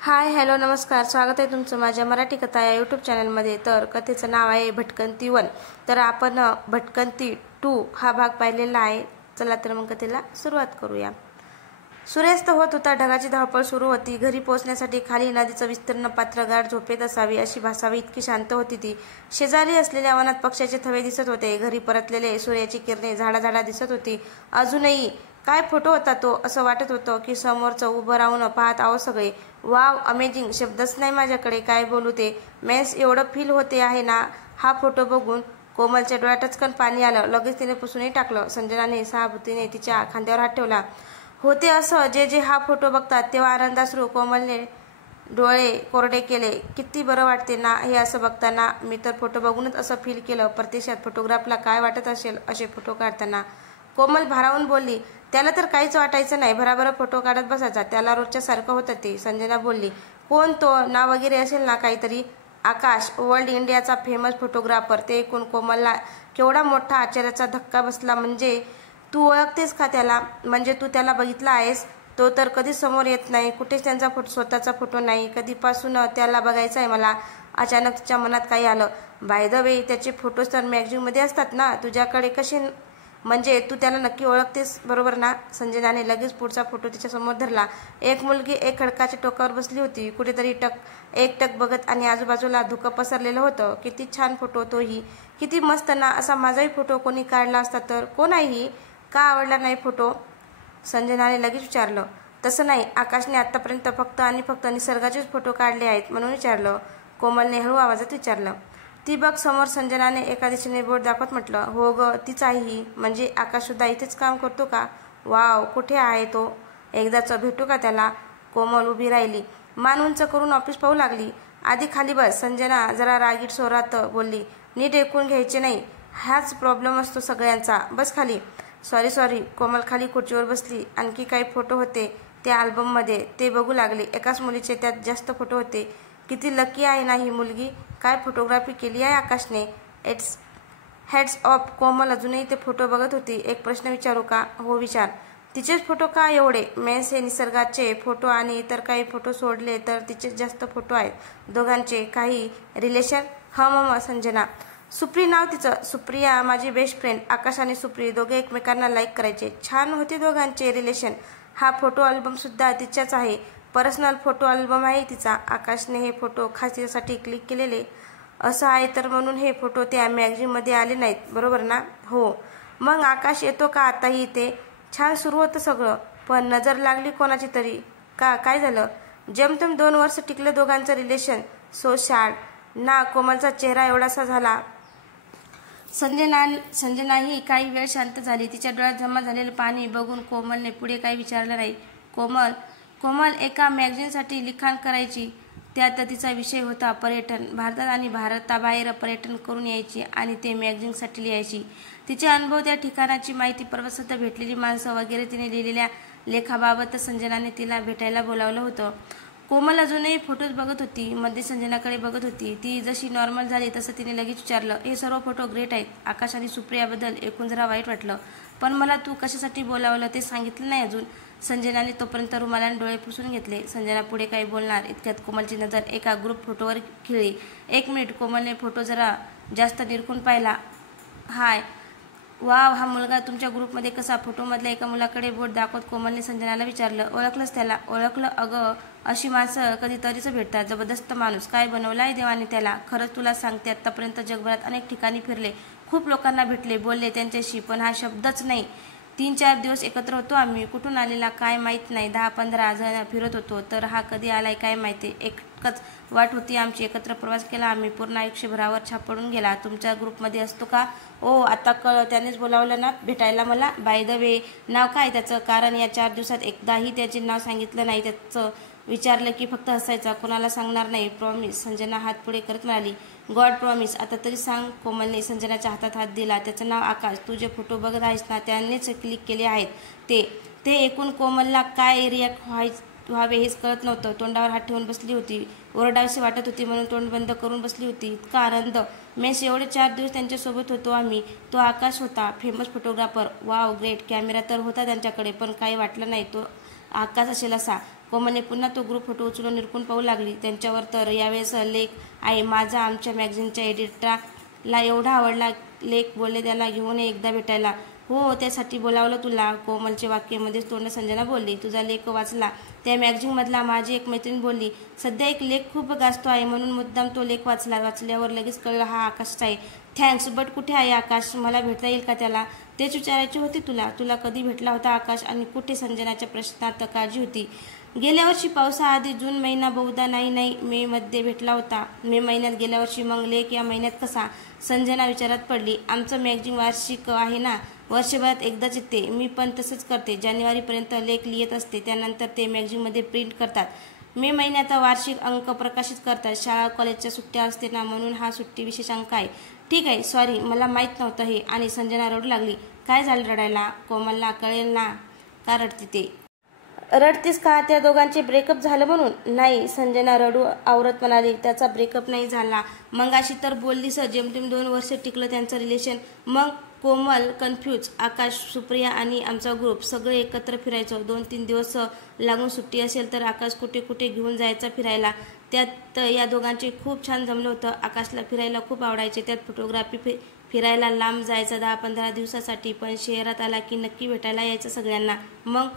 Hi hello नमस्कार, स्वागत आहे तुमचं माझ्या मराठी कथा या यूट्यूब चॅनलमध्ये। तर कथेचं नाव आहे भटकंती 1। तर आपण भटकंती 2 हा भाग पाहिलेला आहे। चला तर मग कथेला सुरुवात करूया। सूर्यास्त होत होता, ढगाची धावपळ सुरू होती। घरी पोहोचण्यासाठी खाली नदीचं विस्तीर्ण पात्र गाढ झोपेत असावी अशी भासावी इतकी शांत होती ती। शेजारी असलेल्या वनात पक्ष्याचे थवे दिसत होते। घरी परतलेले सूर्याची किरणे झाडा दिसत होती। अजूनही काय फोटो होता तो, असं वाटत होतं की समोरचं उभं राहून पाहत आहो सगळे। वाव, अमेझिंग, शब्दच नाही माझ्याकडे, काय बोलू ते। मेन्स एवढं फील होते आहे ना हा फोटो बघून। कोमलच्या डोळ्यात टचकन पाणी आलं, लगेच तिने पुसूनही टाकलं। संजनाने सहानुभूतीने तिच्या खांद्यावर हात ठेवला। होते असं, जे हा फोटो बघतात तेव्हा आनंदाश्रू कोमलने डोळे कोरडे केले। किती बरं वाटते ना हे असं बघताना। मी तर फोटो बघूनच असं फील केलं, प्रत्यक्षात फोटोग्राफला काय वाटत असेल असे फोटो काढताना। कोमल भारावून बोलली। त्याला तर काहीच वाटायचं नाही, भराभर फोटो काढत बसायचा, त्याला रोजच्या सारखं होतं ते। संजना बोलली। कोण तो, नाव वगैरे असेल ना काहीतरी? आकाश, वर्ल्ड इंडियाचा फेमस फोटोग्राफर। ते ऐकून कोमलला केवढा मोठा आश्चर्याचा धक्का बसला। म्हणजे तू ओळखतेस का त्याला? म्हणजे तू त्याला बघितला आहेस? तो तर कधीच समोर येत नाही, कुठेच त्यांचा स्वतःचा फोटो नाही। कधीपासून त्याला बघायचा आहे मला। अचानक तिच्या मनात काही आलं। बाय द वे, त्याचे फोटोज तर मॅगझिनमध्ये असतात ना, तुझ्याकडे कसे? म्हणजे तू त्याला नक्की ओळखतेस बरोबर ना? संजनाने लगेच पुढचा फोटो तिच्या समोर धरला। एक मुलगी एक खडकाच्या टोकावर बसली होती, कुठेतरी एकटक बघत, आणि आजूबाजूला धुकं पसरलेलं होतं। किती छान फोटो तोही, किती मस्त ना। असा माझाही फोटो कोणी काढला असता तर? कोण आहे ही? का आवडला नाही फोटो? संजनाने लगेच विचारलं। तसं नाही, आकाशने आतापर्यंत फक्त निसर्गाचेच फोटो काढले आहेत म्हणून विचारलं। कोमलने हळू आवाजात विचारलं। ती बघ समोर, संजनाने एका दिशेने बोट दाखवत म्हटलं। हो ग, तीच आहे ही। म्हणजे आकाश सुद्धा इथेच काम करतो का? वाव, कुठे आहे तो? एकदाच भेटू का त्याला? कोमल उभी राहिली, मान उंच करून ऑफिस पाहू लागली। आधी खाली बस, संजना जरा रागीट स्वरात बोलली। नीट ऐकून घ्यायचे नाही, हाच प्रॉब्लेम असतो सगळ्यांचा, बस खाली। सॉरी। कोमल खाली खुर्चीवर बसली। आणखी काही फोटो होते त्या अल्बममध्ये, ते बघू लागले। एकाच मुलीचे त्यात जास्त फोटो होते। किती लकी आहे ना ही मुलगी, काय फोटोग्राफी केली आहे आकाशने। It's heads of. कोमल अजूनही ते फोटो बघत होती। एक प्रश्न विचारू का? हो विचार। तिचेच फोटो का एवढे? मेन्स हे निसर्गाचे फोटो आणि इतर काही फोटो सोडले तर तिचेच जास्त फोटो आहेत दोघांचे। काही रिलेशन? संजना। सुप्री नाव तिचं, सुप्रिया माझी बेस्ट फ्रेंड। आकाश आणि सुप्री दोघे एकमेकांना लाईक करायचे। छान होते दोघांचे रिलेशन। हा फोटो अल्बम सुद्धा तिच्याच आहे, पर्सनल फोटो अल्बम आहे तिचा। आकाशने हे फोटो खास तिच्यासाठी क्लिक केलेले असं आहे, तर म्हणून हे फोटो त्या मॅगझिनमध्ये आले नाहीत बरोबर ना? हो। मग आकाश येतो का आताही इथे? छान सुरू होतं सगळं, पण नजर लागली कोणाची तरी का? काय झालं? जमतम 2 वर्ष टिकलं दोघांचं रिलेशन। सो सॅड ना। कोमलचा चेहरा एवढासा झाला। संजनाही काही वेळ शांत झाली। तिच्या डोळ्यात जमा झालेलं पाणी बघून कोमलने पुढे काही विचारलं नाही। कोमल एका मॅगझिनसाठी लिखाण करायची, त्यात तिचा विषय होता पर्यटन। भारतात आणि भारताबाहेर पर्यटन करून यायची आणि ते मॅगझिनसाठी लिहायची। तिचे अनुभव, त्या ठिकाणाची माहिती, प्रवासात भेटलेली माणसं वगैरे तिने लिहिलेल्या लेखाबाबत संजनाने तिला भेटायला बोलावलं होतं। कोमल अजूनही फोटोज बघत होती, मध्ये संजनाकडे बघत होती। ती जशी नॉर्मल झाली तसं तिने लगेच विचारलं। हे सर्व फोटो ग्रेट आहेत। आकाश आणि सुप्रियाबद्दल ऐकून जरा वाईट वाटलं, पण मला तू कशासाठी बोलावलं ते सांगितलं नाही अजून। संजनाने तोपर्यंत रुमालाने डोळे पुसून घेतले। संजना पुढे काही बोलणार इतक्यात कोमलची नजर एका ग्रुप फोटोवर खिळली। 1 मिनिट, कोमलने फोटो जरा जास्त निरखून पाहिला। हाय, वाव, हा मुलगा तुमच्या ग्रुपमध्ये कसा? फोटोमधल्या एका मुलाकडे बोट दाखवत कोमलने संजनाला विचारलं। ओळखलंस त्याला? ओळखलं अगं, अशी माणसं कधीतरीच भेटतात, जबरदस्त माणूस। काय बनवलं आहे देवाने त्याला? खरंच तुला सांगते, आतापर्यंत जगभरात अनेक ठिकाणी फिरले, खूप लोकांना भेटले, बोलले त्यांच्याशी, पण हा शब्दच नाही। 3-4 दिवस एकत्र होतो आम्ही, कुठून आलेला काय माहीत नाही, 10-15 जण फिरत होतो, तर हा कधी आलाय काय माहिती। एकच वाट होती आमची, एकत्र प्रवास केला आम्ही, पूर्ण आयुष्यभरावर छाप पडून गेला। तुमच्या ग्रुपमध्ये असतो का? ओ, आता त्यानेच बोलावलं ना भेटायला मला। बाय द वे, नाव काय त्याचं? कारण या 4 दिवसात एकदाही त्याचे नाव सांगितलं नाही। त्याचं विचारलं की फक्त हसायचा, कोणाला सांगणार नाही, प्रॉमिस। संजना हात पुढे करत म्हणाली। God promise. आता तरी सांग। कोमलने संजनाच्या हातात हात दिला। त्याचं नाव आकाश। तू जे फोटो बघत आहेस ना त्यानेच क्लिक केले आहेत ते ऐकून कोमलला काय रिॲक्ट व्हावे हेच कळत नव्हतं। तोंडावर हात ठेवून बसली होती। ओरडावीशी वाटत होती म्हणून तोंड बंद करून बसली होती। इतका आनंद। मेस एवढे 4 दिवस त्यांच्यासोबत होतो आम्ही। तो आकाश होता, famous photographer. Wow, great. Camera तर होता त्यांच्याकडे, पण काही वाटलं नाही तो आकाश असेल असा। कोमलने पुन्हा तो ग्रुप फोटो उचलून निरखून पाहू लागली. त्यांच्यावर तर यावेळेस लेख आहे. माझा आमच्या मॅगझिनच्या एडिटरला एवढा आवडला लेख, बोलले त्याला घेऊन एकदा भेटायला. हो, त्यासाठी बोलावलं तुला. कोमलचे वाक्यामध्येच तोंड संजना बोलली. तुझा लेख वाचला त्या मॅगझिनमधला. माझी एक मैत्रीण बोलली सध्या एक लेख खूप गाजतो आहे म्हणून मुद्दाम तो लेख वाचल्यावर लगेच कळलं हा आकाशचा आहे. थँक्स, बट कुठे आहे आकाश? मला भेटता येईल का त्याला? तेच विचारायचे होते तुला कधी भेटला होता आकाश आणि कुठे? संजनाच्या प्रश्नात काळजी होती. गेल्या वर्षी पावसाआधी जून महिना बहुधा. नाही, मे मध्ये भेटला होता. मे महिन्यात गेल्या वर्षी. मग लेख या महिन्यात कसा? संजना विचारात पडली. आमचं मॅगझिन वार्षिक आहे ना, वर्षभरात एकदाच येते. मी पण तसंच करते. जानेवारीपर्यंत लेख लिहित असते, त्यानंतर ते मॅगझिनमध्ये प्रिंट करतात. मे महिन्यात वार्षिक अंक प्रकाशित करतात. शाळा कॉलेजच्या सुट्ट्या असते ना, म्हणून हा सुट्टी विशेष अंक आहे. ठीक आहे, सॉरी, मला माहीत नव्हतं हे. आणि संजना रडू लागली. काय झालं रडायला? कोमलला कळेल ना का रडते ते. रडतेस का? त्या दोघांचे ब्रेकअप झालं म्हणून? नाही, संजना रडू आवरत म्हणाली. त्याचा ब्रेकअप नाही झाला. मगाशी तर बोललीस जेमतेम 2 वर्ष टिकलं त्यांचं रिलेशन. मग? कोमल कन्फ्यूज. आकाश, सुप्रिया आणि आमचा ग्रुप सगळे एकत्र फिरायचो. 2-3 दिवस लागून सुट्टी असेल तर आकाश कुठे घेऊन जायचा फिरायला. त्यात या दोघांचे खूप छान जमलं होतं. आकाशला फिरायला खूप आवडायचे. त्यात फोटोग्राफी. फिरायला लांब जायचं 10-15 दिवसासाठी, पण शहरात आला की नक्की भेटायला यायचं सगळ्यांना. मग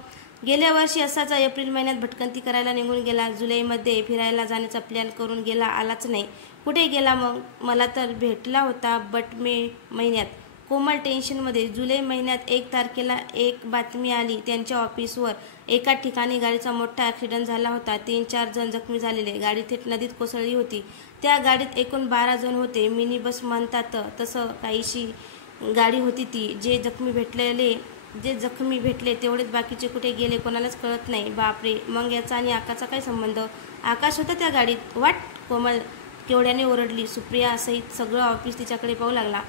गेल्या वर्षी असाच एप्रिल महिन्यात भटकंती करायला निघून गेला. जुलैमध्ये फिरायला जाण्याचा प्लॅन करून गेला, आलाच नाही. कुठे गेला मग? मला तर भेटला होता, बट मे महिन्यात. कोमल टेन्शनमध्ये. जुलै महिन्यात 1 तारखेला एक बातमी आली त्यांच्या ऑफिसवर. एका ठिकाणी गाडीचा मोठा ॲक्सिडेंट झाला होता. 3-4 जण जखमी झालेले. गाडी थेट नदीत कोसळली होती. त्या गाडीत एकूण 12 जण होते. मिनी बस म्हणतात तसं काहीशी गाडी होती ती. जे जखमी भेटले तेवढेच, बाकीचे कुठे गेले कोणालाच कळत नाही. बापरे, मग याचा आणि आकाशचा काय संबंध? आकाश होता त्या गाडीत? वाट? कोमल केवढ्याने ओरडली. सुप्रिया सहित सगळं ऑफिस तिच्याकडे पाहू लागला.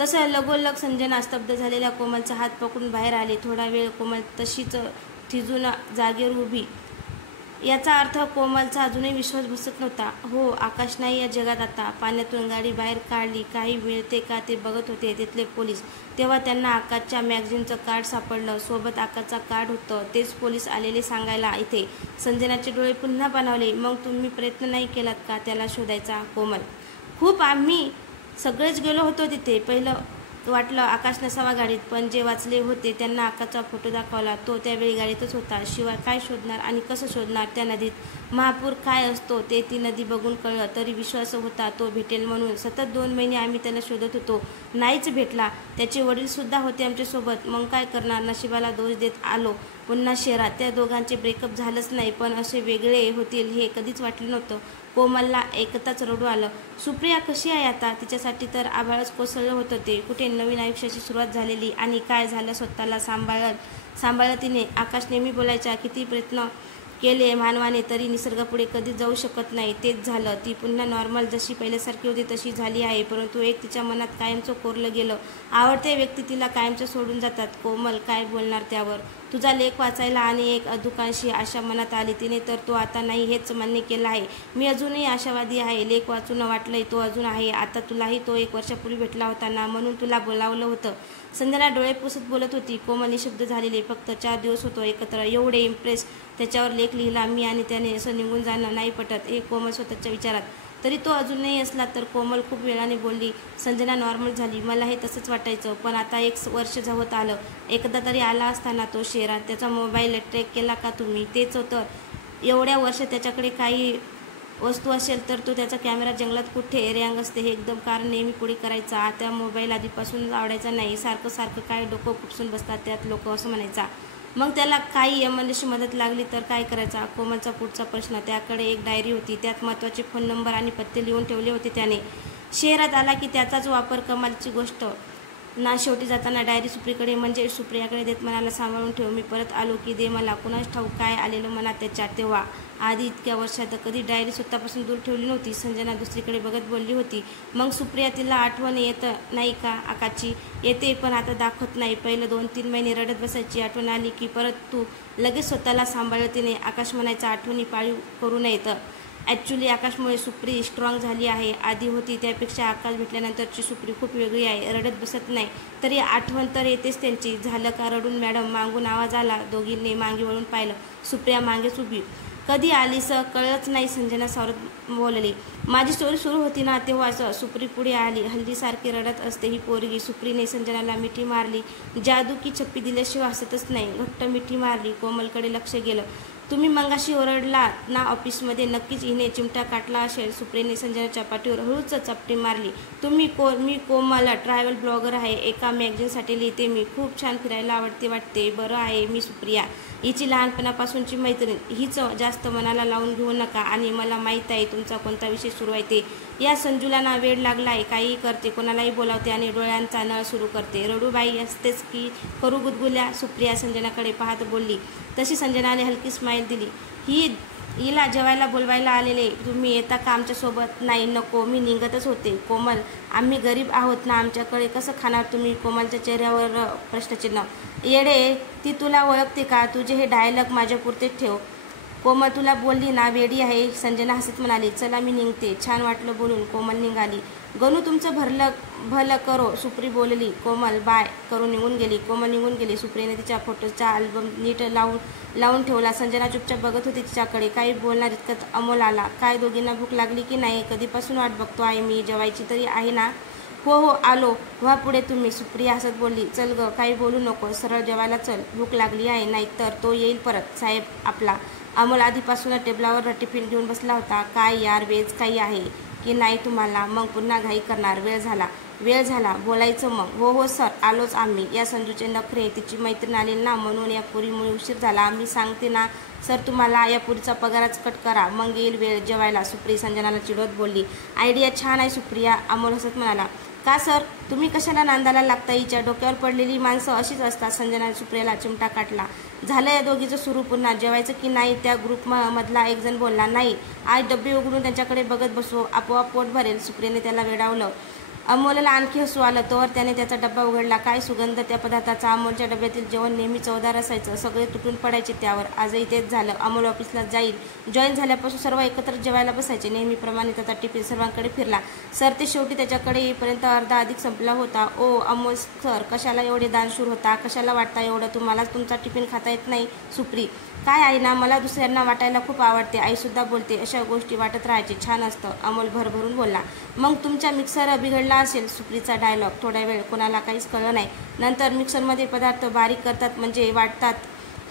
तसं लगोलग संजना स्तब्ध झालेल्या कोमलचा हात पकडून बाहेर आले. थोडा वेळ कोमल तशीच थिजून जागेवर उभी. याचा अर्थ कोमलचा अजूनही विश्वास बसत नव्हता. हो, आकाश नाही या जगात आता. पाण्यातून गाडी बाहेर काढली. काही मिळते का ते बघत होते तिथले पोलीस. तेव्हा त्यांना आकाशच्या मॅगझिनचं कार्ड सापडलं. सोबत आकाशचं कार्ड होतं. तेच पोलीस आलेले सांगायला इथे. संजनाचे डोळे पुन्हा पाणावले. मग तुम्ही प्रयत्न नाही केलात का त्याला शोधायचा? कोमल. खूप. आम्ही सगळेच गेलो होतो तिथे. पहिलं वाटलं आकाश नसावा गाडीत, पण जे वाचले होते त्यांना आकाशचा फोटो दाखवला. तो त्यावेळी गाडीतच होता. शिवाय काय शोधणार आणि कसं शोधणार त्या नदीत? महापूर काय असतो ते ती नदी बघून कळलं. तरी विश्वास होता तो भेटेल म्हणून. सतत 2 महिने आम्ही त्याला शोधत होतो, नाहीच भेटला. त्याचे वडील सुद्धा होते आमच्यासोबत. मग काय करणार? नशिबाला दोष देत आलो पुन्हा शहरात. त्या दोघांचे ब्रेकअप झालंच नाही, पण असे वेगळे होतील हे कधीच वाटलं नव्हतं. कोमलला ऐकताच रडू आलं. सुप्रिया कशी आहे आता? तिच्यासाठी तर आभाळच कोसळलं होतं ते. कुठे नवीन आयुष्याची सुरुवात झालेली. आणि काय झालं? स्वतःला सांभाळलं तिने. आकाश नेहमी बोलायचा, किती प्रयत्न केले मानवाने तरी निसर्गापुढे कधीच जाऊ शकत नाही. तेच झालं. ती पुन्हा नॉर्मल जशी पहिल्यासारखी होती तशी झाली आहे. परंतु एक तिच्या मनात कायमचं कोरलं गेलं. आवडते व्यक्ती तिला कायमचं सोडून जातात. कोमल काय बोलणार त्यावर? तुझा लेख वाचायला आणि एक अधुकांशी आशा मनात आली. तिने तर तो आता नाही हेच मान्य केलं आहे. मी अजूनही आशावादी आहे. लेख वाचून वाटलंय तो अजून आहे. आता तुलाही तो 1 वर्षापूर्वी भेटला होता ना, म्हणून तुला बोलावलं होतं. संजना डोळे पुसत बोलत होती. कोमल निशब्द झालेली. फक्त 4 दिवस होतो एकत्र. एवढे इम्प्रेस. त्याच्यावर लेख लिहिला मी आणि त्याने असं निघून जाणं नाही पटत. हे कोमल स्वतःच्या विचारात. तरी तो अजूनही असला तर? कोमल खूप वेळाने बोलली. संजना नॉर्मल झाली. मला हे तसंच वाटायचं, पण आता 1 वर्ष होत आलं. एकदा तरी आला असताना तो शहरात. त्याचा मोबाईल ट्रॅक केला का तुम्ही? तेच होतं. एवढ्या वर्ष त्याच्याकडे काही वस्तू असेल तर तो त्याचा कॅमेरा जंगलात कुठे रँग असते हे एकदम कारण नेहमी पुढे करायचा. त्या मोबाईल आधीपासूनच आवडायचा नाही. सारखं काय डोकं खुपसून बसतात त्यात लोक, असं म्हणायचा. मग त्याला काही एमर्जन्सी मदत लागली तर काय करायचा? कोमलचा पुढचा प्रश्न. त्याकडे एक डायरी होती. त्यात महत्त्वाचे फोन नंबर आणि पत्ते लिहून ठेवले होते त्याने. शहरात आला की त्याचाच वापर. कमालची गोष्ट ना. शेवटी जाताना डायरी सुप्रीकडे म्हणजे सुप्रियाकडे देत म्हणाला, सांभाळून ठेव. मी परत आलो की दे मला. कुणाच ठाऊक काय आलेलं मनात त्याच्या तेव्हा. आधी इतक्या वर्षात कधी डायरी स्वतःपासून दूर ठेवली नव्हती. संजना दुसरीकडे बघत बोलली होती. मग सुप्रिया, तिला आठवण येत नाही का आकाशची? येते, पण आता दाखवत नाही. पहिलं 2-3 महिने रडत बसायची. आठवण आली की परत तू लगेच स्वतःला सांभाळलं तिने. आकाश म्हणायचा, आठवणी पाळीव करू नयेत. ॲक्च्युली आकाशमुळे सुप्री स्ट्रॉंग झाली आहे. आधी होती त्यापेक्षा आकाश भेटल्यानंतरची सुप्री खूप वेगळी आहे. रडत बसत नाही, तरी आठवण तर येतेच त्यांची. झालं का रडून? मॅडम, मागून आवाज आला. दोघींनी मागे वळून पाहिलं. सुप्रिया मागेच उभी. कधी आलीस कळलंच नाही, संजना सावरत बोलली. माझी स्टोरी सुरू होती ना तेव्हाच सुप्री पुढे आली. हल्दीसारखी रडत असते ही पोरगी. सुप्रीने संजनाला मिठी मारली. जादू की छप्पी दिल्याशिवाय हसतच नाही. घट्ट मिठी मारली. कोमलकडे लक्ष गेलं. तुम्ही मंगाशी ओरडलात ना ऑफिसमध्ये, नक्कीच हिने चिमटा काटला असेल. सुप्रीने संजनाच्या पाठीवर हळूच चपटी मारली. मी कोमल, ट्रॅव्हल ब्लॉगर आहे. एका मॅगझिनसाठी लिहिते मी. खूप छान फिरायला आवडते वाटते. बरं आहे, मी सुप्रिया, हिची लहानपणापासूनची मैत्रीण. हीच जास्त मनाला लावून घेऊ नका. आणि मला माहीत आहे तुमचा कोणता विषय सुरू आहे ते. या संजूला ना वेळ लागला आहे. काहीही करते, कोणालाही बोलावते आणि डोळ्यांचा नळ सुरू करते. रडूबाई असतेच की करू गुदगुल्या. सुप्रिया संजनाकडे पाहत बोलली. तशी संजनाने हलकी स्माईल दिली. हिला जेवायला बोलवायला आलेले तुम्ही येता का आमच्यासोबत? नाही, नको, मी निघतच होते. कोमल, आम्ही गरीब आहोत ना, आमच्याकडे कसं खाणार तुम्ही? कोमलच्या चेहऱ्यावर प्रश्नचिन्ह. येडे, ती तुला ओळखते का? तुझे हे डायलॉग माझ्यापुरतेच ठेव. कोमल तुला बोलली ना वेडी आहे, संजना हसत म्हणाली. चला मी निघते. छान वाटलं बोलून. कोमल निघाली. गणू तुमचं भलं करो, सुप्री बोलली. कोमल बाय करून निघून गेली. कोमल निघून गेली. सुप्रीने तिच्या फोटोचा अल्बम नीट लावून ठेवला. संजना चुपचाप बघत होती तिच्याकडे. काही बोलणार इतकत अमोल आला. काय दोघींना भूक लागली की नाही? कधीपासून वाट बघतो आहे मी. जेवायची तरी आहे ना? हो आलो. व्हा पुढे तुम्ही. सुप्रिया हसत बोलली. चल ग, काही बोलू नको, सरळ जेवायला चल. भूक लागली आहे, नाहीतर तो येईल परत. साहेब आपला अमोल आधीपासूनच टेबलावर टिफिन घेऊन बसला होता. काय यार, वेज काही आहे की नाही तुम्हाला? मग पुन्हा घाई करणार. वेळ झाला बोलायचं मग. हो सर, आलोच आम्ही. या संजूचे नखरे, तिची मैत्रीण आली ना म्हणून या पुरीमुळे उशीर झाला. मी सांगते ना सर तुम्हाला, या पुरीचा पगारच कट करा, मग येईल वेळ जेवायला. सुप्री संजनाला चिडवत बोलली. आयडिया छान आहे सुप्रिया, अमोल हसत म्हणाला. का सर, तुम्ही कशाला नांदाला लागता? हिच्या डोक्यावर पडलेली माणसं अशीच असतात. संजनाने सुप्रियाला चिमटा काटला. झालं या दोघीचं सुरू पुन्हा. जेवायचं की नाही? त्या ग्रुपमधला एक जण बोलला. नाही, आज डब्बे उघडून त्यांच्याकडे बघत बसू, आपोआप पोट भरेल. सुप्रियाने त्याला वेडावलं. अमोलला आणखी हसू आलं. तोवर त्याने त्याचा डब्बा उघडला. काय सुगंध त्या पदार्थाचा! अमोलच्या डब्यातील जेवण नेहमी चवदार असायचं. सगळे तुटून पडायचे त्यावर. आजही तेच झालं. अमोल ऑफिसला जॉईन झाल्यापासून सर्व एकत्र जेवायला बसायचे. नेहमीप्रमाणे त्याचा टिफिन सर्वांकडे फिरला. सर ते शेवटी त्याच्याकडे येईपर्यंत अर्धा अधिक संपला होता. ओ अमोल सर, कशाला एवढे दानशूर होता? कशाला वाटता एवढं? तुम्हालाच तुमचा टिफिन खाता येत नाही? सुप्री, काय आई ना, मला दुसऱ्यांना वाटायला खूप आवडते. आईसुद्धा बोलते. अशा गोष्टी वाटत राहायचे, छान असतं. अमोल भरभरून बोलला. मग तुमच्या मिक्सर बिघडला असेल. सुप्रीचा डायलॉग. थोड्या वेळ कोणाला काहीच कळलं नाही. नंतर मिक्सरमध्ये पदार्थ बारीक करतात म्हणजे वाटतात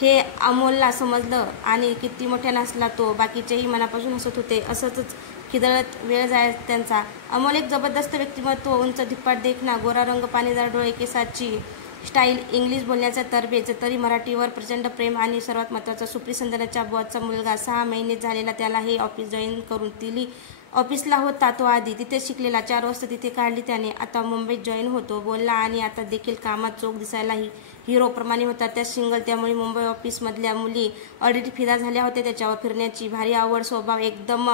हे अमोलला समजलं. आणि किती मोठ्या नसला तो. बाकीचेही मनापासून हसत होते. असंच खिदळत वेळ जाय त्यांचा. अमोल एक जबरदस्त व्यक्तिमत्व. उंच धिप्पाट देखणा, गोरा रंग, पाणीदार डोळे, केसाची स्टाईल, इंग्लिश बोलण्याचा तरबेज, तरी मराठीवर प्रचंड प्रेम. आणि सर्वात महत्त्वाचा, सुप्री संजनाच्या बॉसचा मुलगा. 6 महिने झालेला त्याला हे ऑफिस जॉईन करून. तिली ऑफिसला होता तो आधी, तिथे शिकलेला. 4 वर्ष तिथे काढली त्याने. आता मुंबईत जॉईन होतो बोलला. आणि आता देखील कामात चोख दिसायलाही हिरोप्रमाणे होता. त्या सिंगल, त्यामुळे मुंबई ऑफिसमधल्या मुली ऑडिट फिदा झाल्या होत्या त्याच्यावर. फिरण्याची भारी आवड, स्वभाव एकदम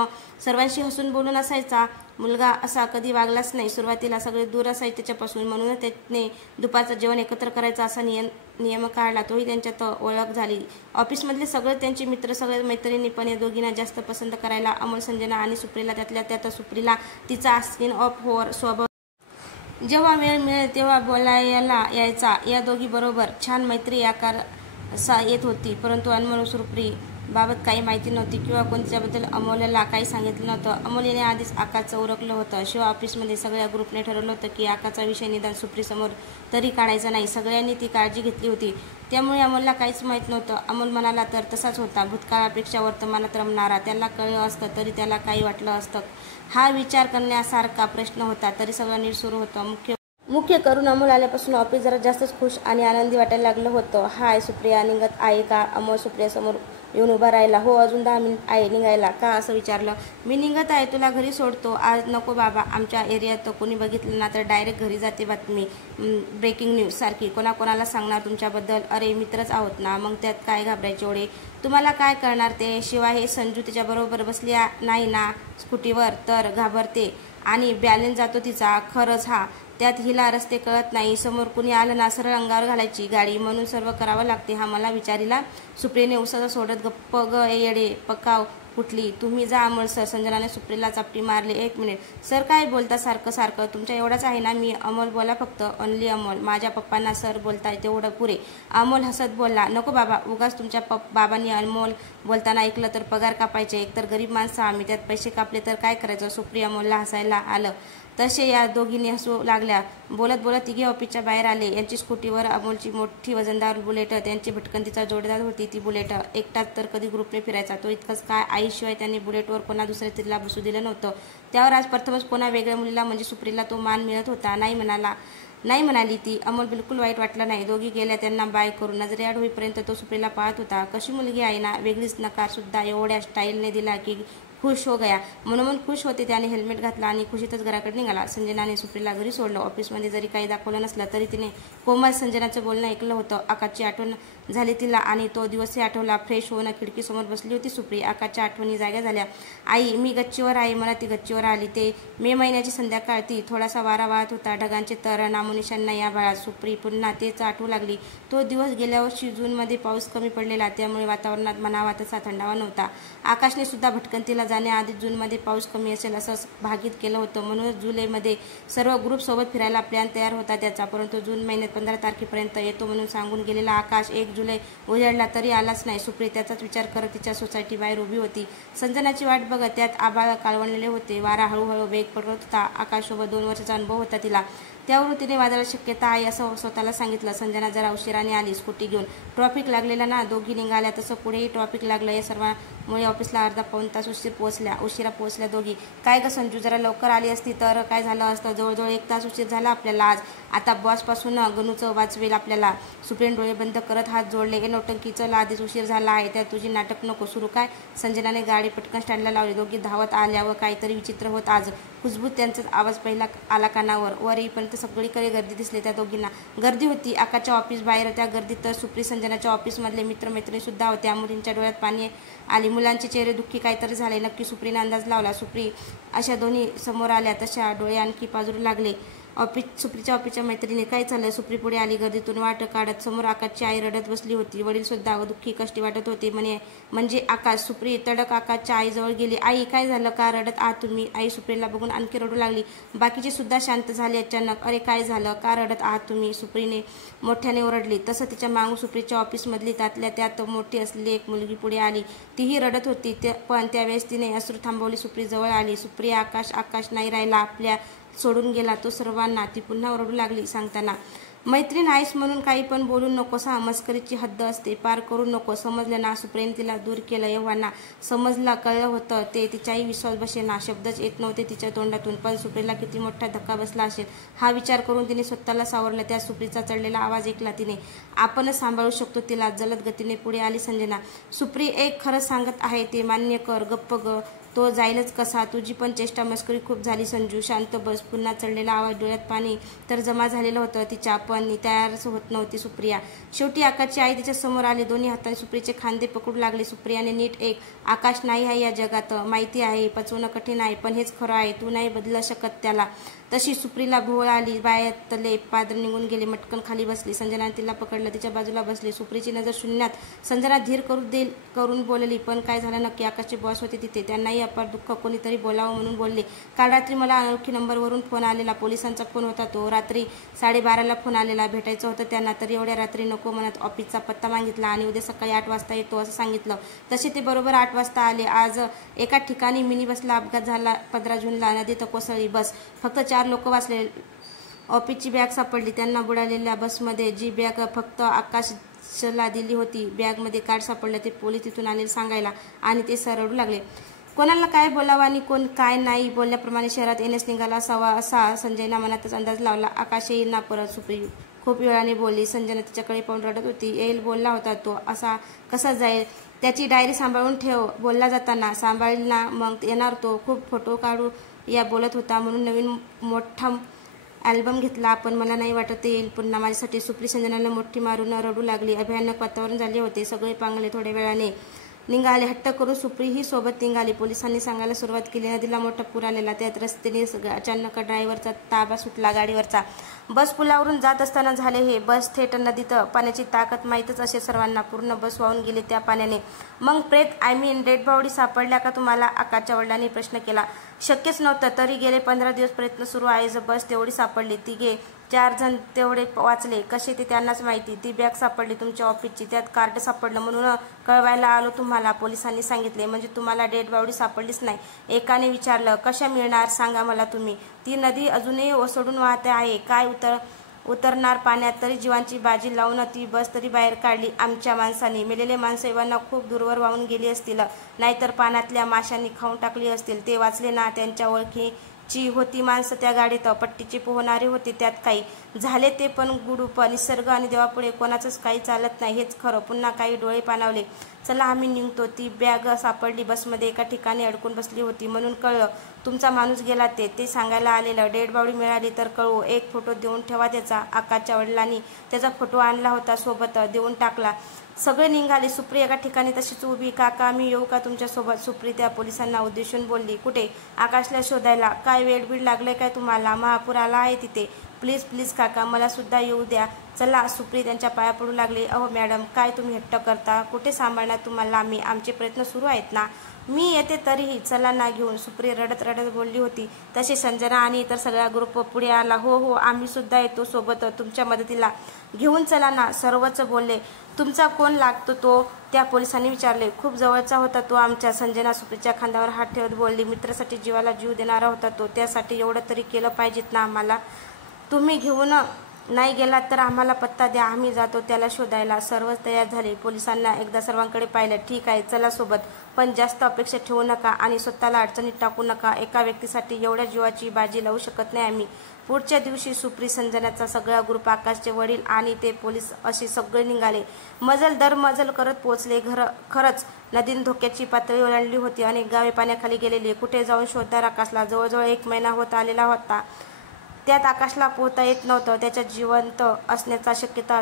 सर्वांशी हसून बोलून असायचा. मुलगा असा कधी वागलाच नाही. सुरुवातीला सगळे दूर असायचे त्याच्यापासून, म्हणूनच त्याने दुपारचं जेवण एकत्र करायचं असा नियम काढला. तोही त्यांच्यात ओळख झाली. ऑफिसमधले सगळे त्यांचे मित्र, सगळे मैत्रिणी. पण या दोघींना जास्त पसंत करायला अमोल, संजना आणि सुप्रीला. त्यातल्या त्यात सुप्रीला तिचा स्किन ऑफ होअर स्वभाव. जेव्हा वेळ मिळेल तेव्हा बोलायला यायचा. या दोघी बरोबर छान मैत्री आकार येत होती. परंतु अनमोल सुप्री बाबत काही माहिती नव्हती किंवा कोणत्याबद्दल अमोलला काही सांगितलं नव्हतं. अमोल याने आधीच आकाशचं उरकलं होतं. शिवाय ऑफिसमध्ये सगळ्या ग्रुपने ठरवलं होतं की आकाशचा विषय निदान सुप्रीसमोर तरी काढायचा नाही. सगळ्यांनी ती काळजी घेतली होती. त्यामुळे अमोलला काहीच माहीत नव्हतं. अमोल म्हणाला तर तसाच होता, भूतकाळापेक्षा वर्तमानात रमणारा. त्याला कळलं असतं तरी त्याला काही वाटलं असतं. हा विचार करण्यासारखा प्रश्न होता. तरी सगळं नीट सुरू होतं. मुख्य करून अमोल आल्यापासून ऑफिस जरा जास्तच खुश आणि आनंदी वाटायला लागलं होतं. हाय सुप्रिया, निघत आहे का? अमोल सुप्रियासमोर येऊन उभा राहिला. हो, अजून 10 मिनिट आहे निघायला. का असं विचारलं. मी निघत आहे, तुला घरी सोडतो. आज नको बाबा, आमच्या एरियात कोणी बघितलं ना तर डायरेक्ट घरी जाते बातमी. ब्रेकिंग न्यूज सारखी. कोणाकोणाला सांगणार तुमच्याबद्दल? अरे मित्रच आहोत ना, मग त्यात काय घाबरायचे एवढे? तुम्हाला काय करणार ते? शिवाय हे संजू तिच्याबरोबर बसली नाही ना स्कूटीवर, तर घाबरते आणि बॅलन्स जातो तिचा. खरंच हा, त्यात हिला रस्ते कळत नाही. समोर कुणी आलं ना सरळ अंगावर घालायची गाडी, म्हणून सर्व करावं लागते. हा मला विचारीला. सुप्रीने उसाचा सोडत गप्प ग येडे पकाव, कुठली? तुम्ही जा अमोल सर. संजनाने सुप्रीला चापटी मारली. 1 मिनिट सर, काय बोलता सारखं सारखं? तुमच्या एवढाच आहे ना मी? अमोल बोला फक्त. ओनली अमोल. माझ्या पप्पांना सर बोलताय तेवढं पुरे. अमोल हसत बोलला. नको बाबा, उगाच तुमच्या बाबांनी अमोल बोलताना ऐकलं तर पगार कापायचे. एकतर गरीब माणसं आम्ही, त्यात पैसे कापले तर काय करायचं? सुप्री अमोलला हसायला आलं. तसे या दोघींनी हसू लागल्या. बोलत बोलत तिघे ऑफिसच्या बाहेर आले. यांची स्कूटीवर अमोलची मोठी वजनदार बुलेट, त्यांची भटकंतीचा जोडदार होती ती बुलेट. एकटाच तर कधी ग्रुपने फिरायचा तो, इतकंच काय आईशिवाय त्यांनी बुलेटवर कोणा दुसऱ्या स्त्रीला बसू दिलं नव्हतं. त्यावर आज प्रथमच कोणा वेगळ्या मुलीला म्हणजे सुप्रीला तो मान मिळत होता. नाही म्हणाली ती. अमोल बिलकुल वाईट वाटलं नाही. दोघी गेल्या त्यांना बाय करून. नजरेआड होईपर्यंत तो सुप्रीला पाहत होता. कशी मुलगी आहे ना, वेगळीच. नकार सुद्धा एवढ्या स्टाईलने दिला की खुश हो गया. म्हणून खुश होते. त्याने हेल्मेट घातला आणि खुशीतच घराकडे निघाला. संजनाने सुप्रीला घरी सोडलं. ऑफिसमध्ये जरी काही दाखवलं नसलं तरी तिने कोमल संजनाचं बोलणं ऐकलं होतं. आकाशची आठवण झाली तिला आणि तो दिवसही आठवला. फ्रेश होऊन खिडकीसमोर बसली होती सुप्री. आकाशच्या आठवणी जाग्या झाल्या. आई, मी गच्चीवर आहे. मला ती गच्चीवर आली. ते मे महिन्याची संध्याकाळ ती. थोडासा वारा वाहत होता. ढगांचे तर नामोनिशाण नाही आभाळात. सुप्री पुन्हा तेच आठवू लागली. तो दिवस गेल्या वर्षी जूनमध्ये पाऊस कमी पडलेला, त्यामुळे वातावरणात म्हणावा तसा थंडावा नव्हता. आकाशने सुद्धा भटकंतीला जाण्याआधी जूनमध्ये पाऊस कमी असेल असं भाकीत केलं होतं. म्हणूनच जुलैमध्ये सर्व ग्रुपसोबत फिरायला प्लॅन तयार होता त्याचा. परंतु जून महिन्यात 15 तारखेपर्यंत येतो म्हणून सांगून गेलेला आकाश 1 जुलै उजाडला तरी आलाच नाही. सुप्री त्याचाच विचार करत तिच्या सोसायटी बाहेर उभी होती. संजनाची वाट बघत. त्यात आभाळ काळवणलेले होते. वारा हळूहळू वेग पडत होता. आकाशसोबत 2 वर्षाचा अनुभव होता तिला. त्यावरून तिने वादळाची शक्यता आहे असं स्वतःला सांगितलं. संजना जरा उशिराने आली स्कूटी घेऊन. ट्रॉफिक लागलेला ना, दोघी निघाल्या. तसं पुढेही ट्रॉफिक लागलं. या सर्वांमुळे ऑफिसला अर्धा पाऊण तास उशिरा पोहोचल्या दोघी. काय ग संजू, जरा लवकर आली असती तर काय झालं असतं? जवळजवळ 1 तास उशीर झाला आपल्याला आज. आता बॉसपासून गणूचं वाचवेल आपल्याला. सुप्रीने डोळे बंद करत हात जोडले. ए नौटंकी, चल आधीच उशीर झाला आहे. त्यात तुझी नाटक नको सुरू. काय? संजनाने गाडी पटकन स्टँडला लावली. दोघी धावत आल्या व काहीतरी विचित्र होत आज. खुशबू त्यांचाच आवाज पहिला आला कानावर. वर येईपर्यंत सगळीकडे गर्दी दिसली त्या दोघींना. गर्दी होती आकाशच्या ऑफिस बाहेर. त्या गर्दीत तर सुप्री संजनाच्या ऑफिसमधले मित्रमैत्रिणी सुद्धा होत्या. मुलींच्या डोळ्यात पाणी आली. मुलांचे चेहरे दुःखी काहीतरी झाले. नक्की सुप्रीने अंदाज लावला. सुप्री अशा दोन्ही समोर आल्या तशा डोळे आणखी पाजरू लागले. सुप्रीच्या ऑफिसच्या मैत्रिणी, काय चाललंय? सुप्री पुढे आली गर्दीतून वाट काढत. समोर आकाशची आई रडत बसली होती. वडील सुद्धा दुःखी कष्टी वाटत होते. म्हणजे आकाश. सुप्री तडक आकाशच्या आईजवळ गेली. आई, काय झालं? का रडत आहात तुम्ही? आई सुप्रीला बघून आणखी रडू लागली. बाकीचे सुद्धा शांत झाले अचानक. अरे काय झालं? का रडत आहात तुम्ही? सुप्रीने मोठ्याने ओरडली. तसं तिच्या मागून सुप्रीच्या ऑफिसमधली त्यातल्या त्यात मोठी असलेली एक मुलगी पुढे आली. तीही रडत होती. पण त्यावेळेस तिने अश्रू थांबवली. सुप्री जवळ आली. सुप्री, आकाश नाही राहिला आपल्या, सोडून गेला तो सर्वांना. ती पुन्हा ओरडू लागली सांगताना. मैत्रीण आहेस म्हणून काही पण बोलू नकोस हा. मस्करीची हद्द असते. पार करू नको, समजलं ना? सुप्रीने तिला दूर केलं. एव्हाना समजलं, कळलं होतं ते. तिचाही विश्वास बसेना. शब्दच येत नव्हते तिच्या तोंडातून. पण सुप्रीला किती मोठा धक्का बसला असेल हा विचार करून तिने स्वतःला सावरलं. त्या सुप्रीचा चढलेला आवाज ऐकला तिने. आपणच सांभाळू शकतो तिला. जलद गतीने पुढे आली संजना. सुप्री, एक खरं सांगत आहे ते मान्य कर. गप्प ग, तो जाईलच कसा? तुझी पण चेष्टा मस्करी खूप झाली संजू. शांत बस. पुन्हा चढलेला आवाज. डोळ्यात पाणी तर जमा झालेलं होतं तिच्या. पण तयारच होत नव्हती सुप्रिया. शेवटी आकाशची आई तिच्या समोर आली. दोन्ही हाताने सुप्रीचे खांदे पकडू लागले. सुप्रियाने नीट एक. आकाश नाही आहे या जगात, माहिती आहे. पचवणं कठीण आहे, पण हेच खरं आहे. तू नाही बदलू शकत त्याला. तशी सुप्रीला भोवळ आली. बायातले पादर निघून गेले. मटकन खाली बसली. संजनाने तिला पकडलं. तिच्या बाजूला बसली. सुप्रीची नजर शून्यात. संजना धीर करून बोलली. पण काय झालं नक्की? आकाशचे बॉस होते तिथे. त्यांनाही अपार दुःख. कोणीतरी बोलावं म्हणून बोलले. काल रात्री मला अनोळखी नंबरवरून फोन आलेला. पोलिसांचा फोन होता तो. रात्री 12:30ला फोन आलेला. भेटायचं होतं त्यांना. तर एवढ्या रात्री नको म्हणत ऑफिसचा पत्ता मागितला आणि उद्या सकाळी 8 वाजता येतो असं सांगितलं. तसे ते बरोबर 8 वाजता आले. आज एका ठिकाणी मिनी बसला अपघात झाला. 15 जूनला नदीत कोसळली बस. फक्त 4 लोक वाचले. ऑफिसची बॅग सापडली त्यांना. बुडालेल्या बसमध्ये जी बॅग फक्त आकाशला दिली होती. बॅगमध्ये कार्ड सापडलं. ते पोलीस तिथून आले सांगायला आणि ते रडू लागले. कोणाला काय बोलावं आणि कोण काय नाही बोलल्याप्रमाणे शहरात येण्यास निघाला असावा असा संजयना मनातच अंदाज लावला. आकाश येईल ना परत? सुप्री खूप वेळाने बोलली. संजना तिच्याकडे पाहून रडत होती. येईल बोलला होता तो. असा कसा जाईल? त्याची डायरी सांभाळून ठेव. बोलला जाताना. सांभाळील ना मग येणार तो. खूप फोटो काढू या बोलत होता म्हणून नवीन मोठा अल्बम घेतला. पण मला नाही वाटत येईल पुन्हा माझ्यासाठी. सुप्री संजनाला मोठी मारून रडू लागली. भयानक वातावरण झाले होते. सगळे पांगले. थोड्या वेळाने निघाले. हट्ट करून सुप्री ही सोबत निघाली. पोलिसांनी सांगायला सुरुवात केली. नदीला मोठा पूर आलेला. त्यात रस्त्याने अचानक ड्रायव्हरचा ताबा सुटला गाडीवरचा. बस पुलावरून जात असताना झाले हे. बस थेट नदीत. पाण्याची ताकद माहीतच असे सर्वांना. पूर्ण बस वाहून गेली त्या पाण्याने. मग प्रेत डेड बॉडी सापडल्या का तुम्हाला? आकाशच्या वडिलांनी प्रश्न केला. शक्यच नव्हतं. तरी गेले 15 दिवस प्रयत्न सुरू आहे. बस तेवढी सापडली. तिघे 4 जण तेवढे वाचले. कसे ते त्यांनाच माहिती. ती बॅग सापडली तुमच्या ऑफिसची. त्यात कार्ड सापडलं म्हणून कळवायला आलो तुम्हाला, पोलिसांनी सांगितले. म्हणजे तुम्हाला डेड बॉडी सापडलीच नाही? एकाने विचारलं. कशा मिळणार सांगा मला तुम्ही. ती नदी अजूनही ओसडून वाहते आहे. काय उतरणार पाण्यात? तरी जीवांची बाजी लावून ती बस तरी बाहेर काढली आमच्या माणसांनी. मेलेले माणसं एव्हाना खूप दूरवर वाहून गेली असतील, नाहीतर पाण्यातल्या माशांनी खाऊन टाकली असतील. ते वाचले ना? त्यांच्या ओळखीची होती माणसं त्या गाडीत. पट्टीचे पोहणारे होते त्यात काही. झाले ते पण गुडूप. निसर्ग आणि देवापुढे कोणाचंच काही चालत नाही हेच खरं. पुन्हा काही डोळे पाणावले. चला आम्ही निघतो. ती बॅग सापडली बसमध्ये. एका ठिकाणी अडकून बसली होती म्हणून कळलं. तुमचा माणूस गेला ते सांगायला आलेलं. डेड बॉडी मिळाली तर कळवू. एक फोटो देऊन ठेवा त्याचा. आकाशच्या वडिलांनी त्याचा फोटो आणला होता सोबत. देऊन टाकला. सगळे निघाले. सुप्री एका ठिकाणी तशीच उभी. काका मी येऊ का तुमच्यासोबत? सुप्री त्या पोलिसांना उद्देशून बोलली. कुठे? आकाशला शोधायला. काय वेडबीड लागलंय काय तुम्हाला? महापूर आला आहे तिथे. प्लीज प्लीज काका मला सुद्धा येऊ द्या. चला. सुप्री त्यांच्या पाया पडू लागली. अहो मॅडम काय तुम्ही हट्ट करता? कुठे सांभाळणार तुम्हाला आम्ही? आमचे प्रयत्न सुरू आहेत ना. मी येते तरीही. चला ना घेऊन. सुप्री रडत रडत बोलली होती. तशी संजना आणि इतर सगळा ग्रुप पुढे आला. हो हो आम्ही सुद्धा येतो सोबत तुमच्या मदतीला. घेऊन चला ना. सर्वच बोलले. तुमचा कोण लागतो तो? त्या पोलिसांनी विचारले. खूप जवळचा होता तो आमच्या. संजना सुप्रीच्या खांद्यावर हात ठेवत बोलली. मित्रासाठी जीवाला जीव देणारा होता तो. त्यासाठी एवढं तरी केलं पाहिजेत ना आम्हाला. तुम्ही घेऊन नाही गेलात तर आम्हाला पत्ता द्या. आम्ही जातो त्याला शोधायला. सर्वच तयार झाले. पोलिसांना एकदा सर्वांकडे पाहिलं. ठीक आहे चला सोबत. पण जास्त अपेक्षा ठेवू नका आणि स्वतःला अडचणीत टाकू नका. एका व्यक्तीसाठी एवढ्या जीवाची बाजी लावू शकत नाही आम्ही. पुढच्या दिवशी सुप्री, संजनाचा सगळा ग्रुप, आकाशचे वडील आणि ते पोलीस असे सगळे निघाले. मजल दर मजल करत पोहोचले. खरंच नदीने धोक्याची पातळी ओलांडली होती. अनेक गावे पाण्याखाली गेलेली. कुठे जाऊन शोधणार आकाशला? जवळजवळ 1 महिना होत आलेला होता. त्यात आकाशला पोहता येत नव्हतं. त्याच्या जिवंत असण्याचा शक्यता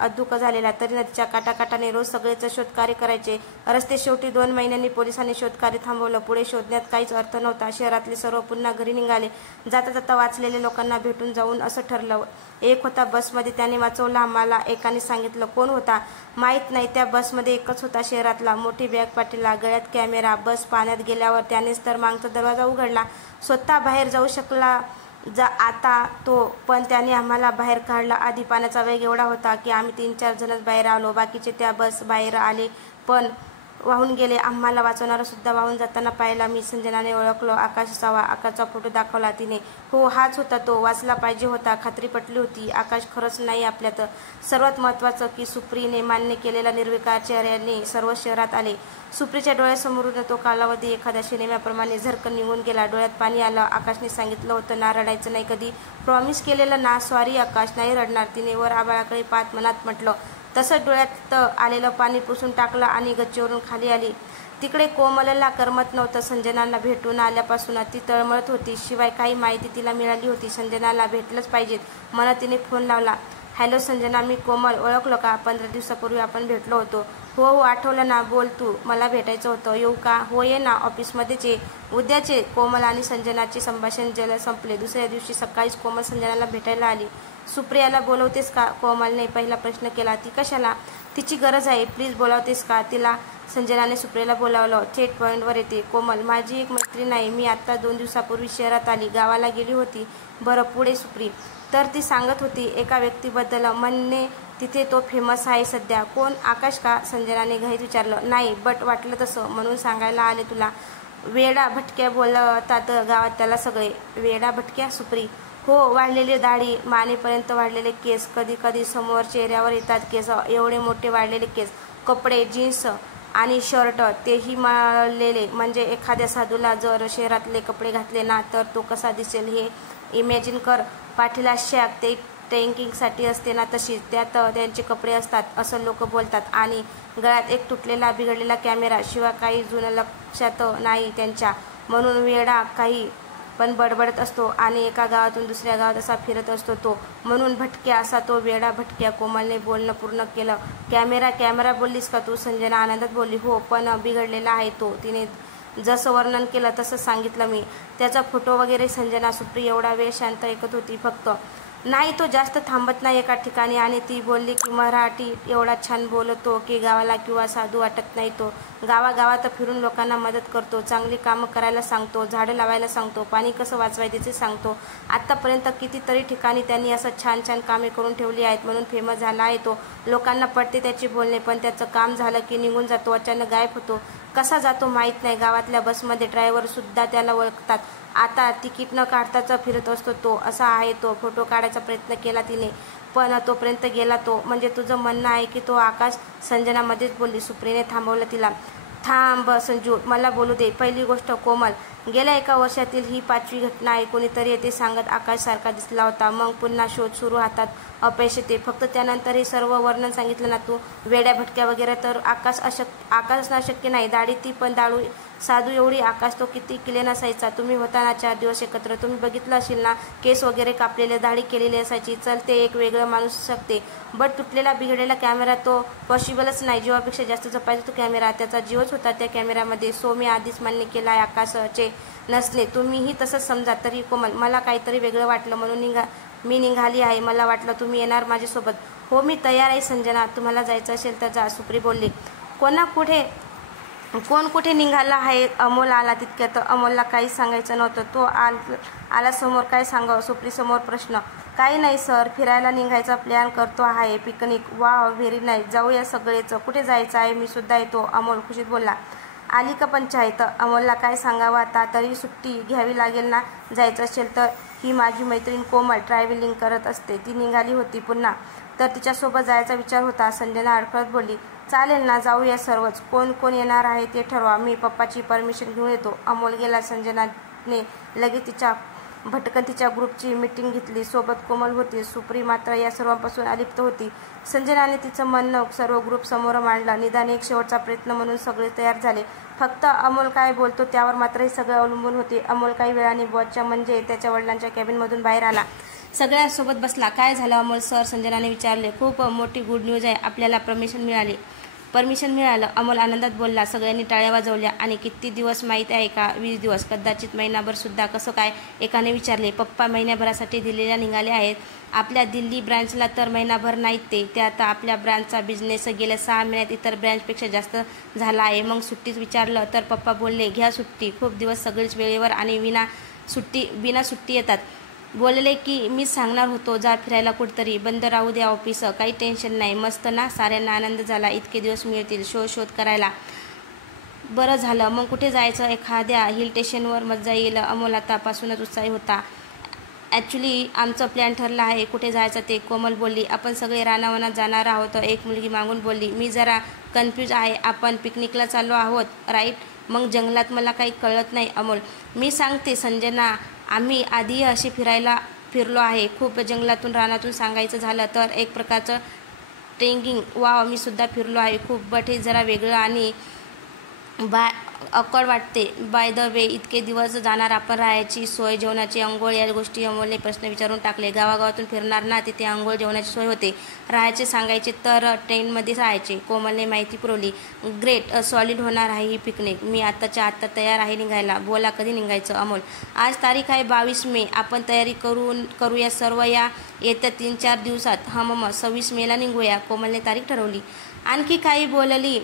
अदुक झालेला. तरी नदीच्या काठाकाठाने रोज सगळेच शोधकार्य करायचे. रस्ते शेवटी 2 महिन्यांनी पोलिसांनी शोधकार्य थांबवलं. पुढे शोधण्यात काहीच अर्थ नव्हता. शहरातले सर्व पुन्हा घरी निघाले. जाता जाता वाचलेल्या लोकांना भेटून जाऊन असं ठरलं. एक होता बसमध्ये. त्याने वाचवलं आम्हाला. एकाने सांगितलं. कोण होता? माहीत नाही. त्या बसमध्ये एकच होता शहरातला. मोठी बॅग पाठीला, गळ्यात कॅमेरा. बस पाण्यात गेल्यावर त्यानेच तर मागचा दरवाजा उघडला. स्वतः बाहेर जाऊ शकला आता तो. पण त्याने आम्हाला बाहेर काढला. आधी पाण्याचा वेग एवढा होता की आम्ही 3-4 जणच बाहेर आलो. बाकीचे त्या बस बाहेर आले पण वाहून गेले. आम्हाला वाचवणारा सुद्धा वाहून जाताना पाहिला मी. संजनाने ओळखलं. आकाश असावा. आकाशचा फोटो दाखवला तिने. हो हाच होता तो. वाचला पाहिजे होता. खात्री पटली होती. आकाश खरंच नाही आपल्यात. सर्वात महत्त्वाचं की सुप्रीने मान्य केलेल्या निर्विकार चेहऱ्याने सर्व शहरात आले. सुप्रीच्या डोळ्यासमोरून तो कालावधी एखाद्या सिनेमाप्रमाणे झरकन निघून गेला. डोळ्यात पाणी आलं. आकाशने सांगितलं होतं ना रडायचं नाही कधी. प्रॉमिस केलेलं ना. सॉरी आकाश नाही रडणार. तिने वर आभाळाकडे पाहत मनात म्हटलं. तसंच डोळ्यात आलेलं पाणी पुसून टाकलं आणि गच्चीवरून खाली आली. तिकडे कोमलला करमत नव्हतं. संजनाला भेटून आल्यापासून ती तळमळत होती. शिवाय काही माहिती तिला मिळाली होती. संजनाला भेटलंच पाहिजेत म्हणत तिने फोन लावला. हॅलो संजना मी कोमल. ओळखलं का? 15 दिवसापूर्वी आपण भेटलो होतो. हो हो आठवलं ना. बोल तू. मला भेटायचं होतं. येऊ का? हो ये ना. ऑफिसमध्येच ये. उद्याचे. कोमल आणि संजनाचे संभाषण जलद संपले. दुसऱ्या दिवशी सकाळीच कोमल संजनाला भेटायला आली. सुप्रियाला बोलवतेस का? कोमलने पहिला प्रश्न केला. ती कशाला? तिची गरज आहे. प्लीज बोलावतेस का तिला? संजनाने सुप्रियाला बोलावलं. थेट पॉईंटवर येते. कोमल माझी एक मैत्रीण आहे. मी आत्ता 2 दिवसापूर्वी शहरात आली. गावाला गेली होती. बरं पुढे? सुप्री तर ती सांगत होती एका व्यक्तीबद्दल. म्हणणे तिथे तो फेमस आहे सध्या. कोण? आकाश का? संजनाने घाईत विचारलं. नाही बट वाटलं तसं म्हणून सांगायला आले तुला. वेडा भटक्या बोलतात गावात त्याला सगळे. वेडा भटक्या? सुप्री हो. वाढलेली दाढी, मानेपर्यंत वाढलेले केस, कधी कधी समोर चेहऱ्यावर येतात केस. एवढे मोठे वाढलेले केस. कपडे जीन्स आणि शर्ट तेही मळलेले. म्हणजे एखाद्या साधूला जर शहरातले कपडे घातले ना तर तो कसा दिसेल हे इमॅजिन कर. पाठीला शॅक ते ट्रेकिंगसाठी असते ना तशीच त्यात त्यांचे कपडे असतात असं लोक बोलतात. आणि गळ्यात एक तुटलेला बिघडलेला कॅमेरा. शिवाय काही जुनं लक्षात नाही त्यांच्या. म्हणून वेडा काही. पण बडबडत असतो आणि एका गावातून दुसऱ्या गावात असा फिरत असतो तो, म्हणून भटक्या असा तो वेडा भटक्या. कोमलने बोलणं पूर्ण केलं. कॅमेरा बोललीस का तू? संजना आनंदात बोलली. हो, पण बिघडलेला आहे तो. तिने जसं वर्णन केलं तसं सांगितलं मी. त्याचा फोटो वगैरे? संजना. सुप्री एवढा वेळ शांत ऐकत होती. फक्त नाही, तो जास्त थांबत नाही एका ठिकाणी. आणि ती बोलली की मराठी एवढा छान बोलतो की गावाला किंवा साधू वाटत नाही तो. गावागावात फिरून लोकांना मदत करतो, चांगली कामं करायला सांगतो, झाडं लावायला सांगतो, पाणी कसं वाचवायचं ते सांगतो. आत्तापर्यंत कितीतरी ठिकाणी त्यांनी असं छान छान कामे करून ठेवली आहेत, म्हणून फेमस झाला आहे तो. लोकांना पडते त्याची बोलणे, पण त्याचं काम झालं की निघून जातो, अचानक गायब होतो. कसा जातो माहीत नाही. गावातल्या बसमध्ये ड्रायव्हरसुद्धा त्याला ओळखतात. आता तिकीट न काढताच फिरत असतो तो. असा आहे तो. फोटो काढायचा प्रयत्न केला तिने, पण तोपर्यंत गेला तो. म्हणजे तुझं म्हणणं आहे की तो आकाश? संजना मध्येच बोलली. सुप्रीने थांबवलं तिला. थांब संजू, मला बोलू दे. पहिली गोष्ट कोमल, गेल्या 1 वर्षातील ही 5वी घटना आहे. कोणीतरी येते सांगत आकाशसारखा दिसला होता. मग पुन्हा शोध सुरू, हातात अपयश येते. फक्त त्यानंतर हे सर्व वर्णन सांगितलं ना तू, वेड्या भटक्या वगैरे. तर आकाश असणं शक्य नाही. दाढी ती पण दाढू साधू एवढी. आकाश तो किती किले नसायचा. तुम्ही होता ना 4 दिवस एकत्र, तुम्ही बघितलं असेल ना. केस वगैरे कापलेले, दाढी केलेली असायची. चल, ते एक वेगळं माणूस शकते, बट तुटलेला बिघडलेला कॅमेरा तो पॉसिबलच नाही. जीवापेक्षा जास्त जपायचा तो कॅमेरा. त्याचा जीवच होता त्या कॅमेऱ्यामध्ये. सो मी आधीच मान्य केलं आहे आकाशचे नसले. तुम्हीही तसंच समजा. तरी कोमल, मला काहीतरी वेगळं वाटलं म्हणून मी निघाली आहे. मला वाटलं तुम्ही येणार माझ्यासोबत. हो, मी तयार आहे संजना, तुम्हाला जायचं असेल तर जा. सुप्री बोलली. कोण कुठे निघाला आहे? अमोल आला तितक्यात. अमोलला काहीच सांगायचं नव्हतं. तो आला समोर. काय सांगावं? सुप्रीसमोर प्रश्न. काही नाही सर, फिरायला निघायचा प्लॅन करतो आहे. पिकनिक. वा, व्हेरी नाईस. जाऊया सगळेच. कुठे जायचं आहे? मी सुद्धा येतो. अमोल खुशीत बोलला. आली का पंचायत? अमोलला काय सांगावं आता. तरी सुट्टी घ्यावी लागेल ना. जायचं असेल तर. ही माझी मैत्रीण कोमल ट्रॅव्हलिंग करत असते. ती निघाली होती पुन्हा, तर तिच्यासोबत जायचा विचार होता. संजना अडखळत बोलली. चालेल ना, जाऊया सर्वच. कोण येणार आहे ते ठरवा. मी पप्पाची परमिशन घेऊन येतो. अमोल गेला. संजनाने लगेच भटकंतीच्या ग्रुपची मीटिंग घेतली. सोबत कोमल होती. सुप्री मात्र या सर्वांपासून अलिप्त होती. संजनाने तिचं म्हणणं सर्व ग्रुप समोर मांडलं. निदान एक शेवटचा प्रयत्न म्हणून सगळे तयार झाले. फक्त अमोल काय बोलतो त्यावर मात्र हे सगळे अवलंबून होते. अमोल काही वेळाने बॉसच्या म्हणजे त्याच्या वडिलांच्या कॅबिनमधून बाहेर आला. सगळ्यांसोबत बसला. काय झालं अमोल सर? संजनाने विचारले. खूप मोठी गुड न्यूज आहे. आपल्याला परमिशन मिळालं. अमोल आनंदात बोलला. सगळ्यांनी टाळ्या वाजवल्या. आणि किती दिवस माहीत आहे का? 20 दिवस, कदाचित महिनाभर सुद्धा. कसं काय? एकाने विचारले. पप्पा महिन्याभरासाठी दिल्लीला निघाले आहेत. आपल्या दिल्ली ब्रँचला तर महिनाभर नाहीत ते आता आपल्या ब्रँचचा बिझनेस गेल्या 6 महिन्यात इतर ब्रँचपेक्षा जास्त झाला आहे. मग सुट्टीच विचारलं तर पप्पा बोलले घ्या सुट्टी. खूप दिवस सगळेच वेळेवर आणि विना सुट्टी येतात. बोलले की मी सांगणार होतो जा फिरायला कुठतरी. बंद राहू द्या ऑफिस. काही टेन्शन नाही. मस्त ना. साऱ्यांना आनंद झाला. इतके दिवस मिळतील शोध करायला. बरं झालं. मग कुठे जायचं? एखाद्या हिल स्टेशनवर मजा येईल. अमोल आतापासूनच उत्साही होता. ॲक्च्युली आमचं प्लॅन ठरलं आहे. कुठे जायचं ते? कोमल बोलली. आपण सगळे रानावनात जाणार आहोत. एक मुलगी मागून बोलली. मी जरा कन्फ्यूज आहे. आपण पिकनिकला चाललो आहोत राईट? मग जंगलात मला काही कळत नाही. अमोल. मी सांगते संजना, आम्ही आधी अशी फिरलो आहे खूप. जंगलातून रानातून सांगायचं झालं तर एक प्रकारचं ट्रेकिंग. वा, मी सुद्धा फिरलो आहे खूप, बट हे जरा वेगळं आणि अकड वाटते. बाय द वे, इतके दिवस जाणार आपण, राहायची सोय, जेवणाची, अंघोळ या गोष्टी? अमोलने प्रश्न विचारून टाकले. गावागावातून फिरणार ना, तिथे अंघोळ जेवणाची सोय होते. राहायचे सांगायचे तर ट्रेनमध्ये राहायचे. कोमलने माहिती पुरवली. ग्रेट, सॉलिड होणार आहे ही पिकनिक. मी आत्ता तयार आहे निघायला. बोला कधी निघायचं? अमोल. आज तारीख आहे 22 मे. आपण तयारी करूया सर्व या येत्या 3-4 दिवसात. 26 मेला निघूया. कोमलने तारीख ठरवली. आणखी काही बोलली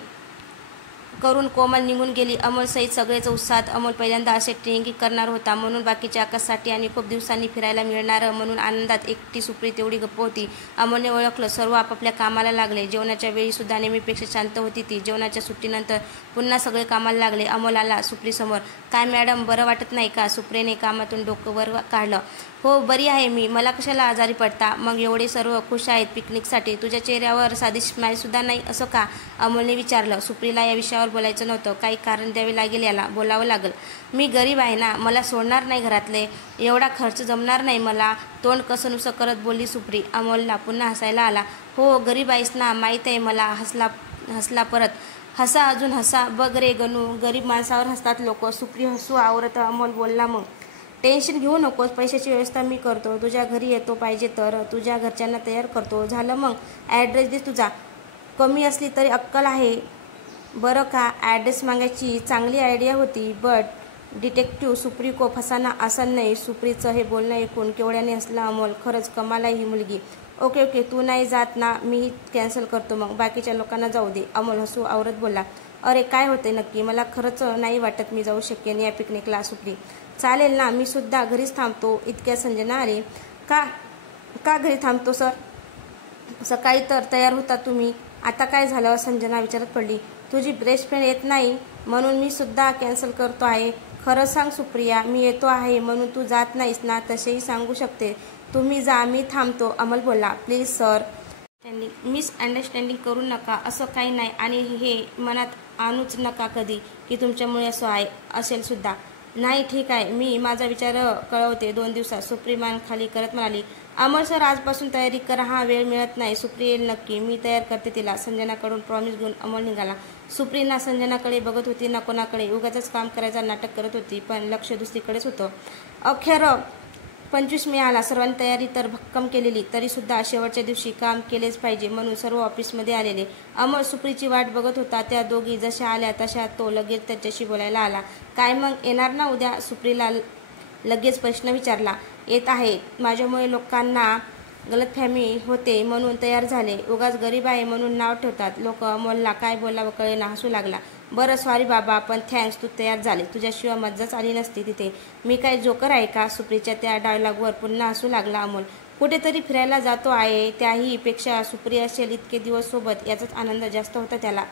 करून कोमल निघून गेली. अमोल सहित सगळेच उत्साहात. अमोल पहिल्यांदा असे ट्रेकिंग करणार होता म्हणून बाकीच्या आकाशसाठी आणि खूप दिवसांनी फिरायला मिळणार म्हणून आनंदात. एकटी सुप्री तेवढी गप्प होती. अमोलने ओळखलं. सर्व आपापल्या कामाला लागले. जेवणाच्या वेळी सुद्धा नेहमीपेक्षा शांत होती ती. जेवणाच्या सुट्टीनंतर पुन्हा सगळे कामाला लागले. अमोल आला सुप्रीसमोर. काय मॅडम, बरं वाटत नाही का? सुप्रीने कामातून डोकं वर काढलं. हो, बरी आहे मी. मला कशाला आजारी पडता? मग एवढे सर्व खुश आहेत पिकनिकसाठी, तुझ्या चेहऱ्यावर साधी स्माईलसुद्धा नाही असं का? अमोलने विचारलं. सुप्रीला या विषयावर बोलायचं नव्हतं. काही कारण द्यावे लागेल. याला बोलावं लागलं. मी गरीब आहे ना, मला सोडणार नाही घरातले. एवढा खर्च जमणार नाही मला. तोंड कसं नुसं करत बोलली सुप्री. अमोलला पुन्हा हसायला आला. हो, गरीब आहेस ना, माहीत आहे मला. हसला परत. हसा, अजून हसा. बघ रे गणू, गरीब माणसावर हसतात लोक. सुप्री हसू आवरत. अमोल बोलला. मग टेन्शन घेऊ नकोस, पैशाची व्यवस्था मी करतो, तुझ्या घरी येतो, पाहिजे तर तुझ्या घरच्यांना तयार करतो. झालं मग, ॲड्रेस दे तुझा. कमी असली तरी अक्कल आहे बरं का. ॲड्रेस मागायची चांगली आयडिया होती, बट डिटेक्टिव्ह सुप्री को फसाना आसान नाही. सुप्रीचं हे बोलणं ऐकून केवढ्याने हसला अमोल. खरंच कमाल आहे ही मुलगी. ओके ओके, तू नाही जात ना, मीही कॅन्सल करतो मग, बाकीच्या लोकांना जाऊ दे. अमोल हसू आवरत बोलला. अरे काय होते नक्की, मला खरंच नाही वाटत मी जाऊ शकेन या पिकनिकला. सुप्री, चालेल ना, मी सुद्धा घरीच थांबतो. इतक्या संजना आले. का का घरी थांबतो सर? सकाळी तर तयार होता तुम्ही, आता काय झालं? संजना विचारत पडली. तुझी बेस्ट फ्रेंड येत नाही म्हणून मी सुद्धा कॅन्सल करतो आहे. खरं सांग सुप्रिया, मी येतो आहे म्हणून तू जात नाहीस ना? तसेही सांगू शकते. तुम्ही जा, मी थांबतो. अमोल बोलला. प्लीज सर, मिसअंडरस्टँडिंग करू नका, असं काही नाही, आणि हे मनात आणूच नका कधी की तुमच्यामुळे असं आहे असेल सुद्धा. नाही ठीक आहे, मी माझा विचार कळवते 2 दिवसात. सुप्री मान खाली करत म्हणाली. अमोल सर, आजपासून तयारी करा, हा वेळ मिळत नाही. सुप्री येईल नक्की, मी तयार करते तिला. संजनाकडून प्रॉमिस घेऊन अमोल निघाला. सुप्री ना संजनाकडे बघत होती ना कोणाकडे. उगाचच काम करायचं नाटक करत होती, पण लक्ष दुसरीकडेच होतं. अखेर 25 मिळाला. सर्वांनी तयारी तर भक्कम केलेली, तरी सुद्धा शेवटच्या दिवशी काम केलेच पाहिजे म्हणून सर्व ऑफिसमध्ये आलेले. अमोल सुप्रीची वाट बघत होता. त्या दोघी जशा आल्या तशा तो लगेच त्याच्याशी बोलायला आला. काय मग, येणार ना उद्या? सुप्रीला लगेच प्रश्न विचारला. येत आहे, माझ्यामुळे लोकांना गलतफहमी होते म्हणून तयार झाले. उगाच गरीब आहे म्हणून नाव ठेवतात लोक. अमोलला काय बोलावं कळेना, हसू लागला. बरं सॉरी बाबा, पण थँक्स, तू तयार झाले. तुझ्याशिवाय मज्जाच आली नसती तिथे. मी काय जोकर आहे का? सुप्रीच्या त्या डायलॉगवर पुन्हा हसू लागला अमोल. कुठेतरी फिरायला जातो आहे, त्याही पेक्षा सुप्री असेल इतके दिवस सोबत, याचाच आनंद जास्त होता त्याला.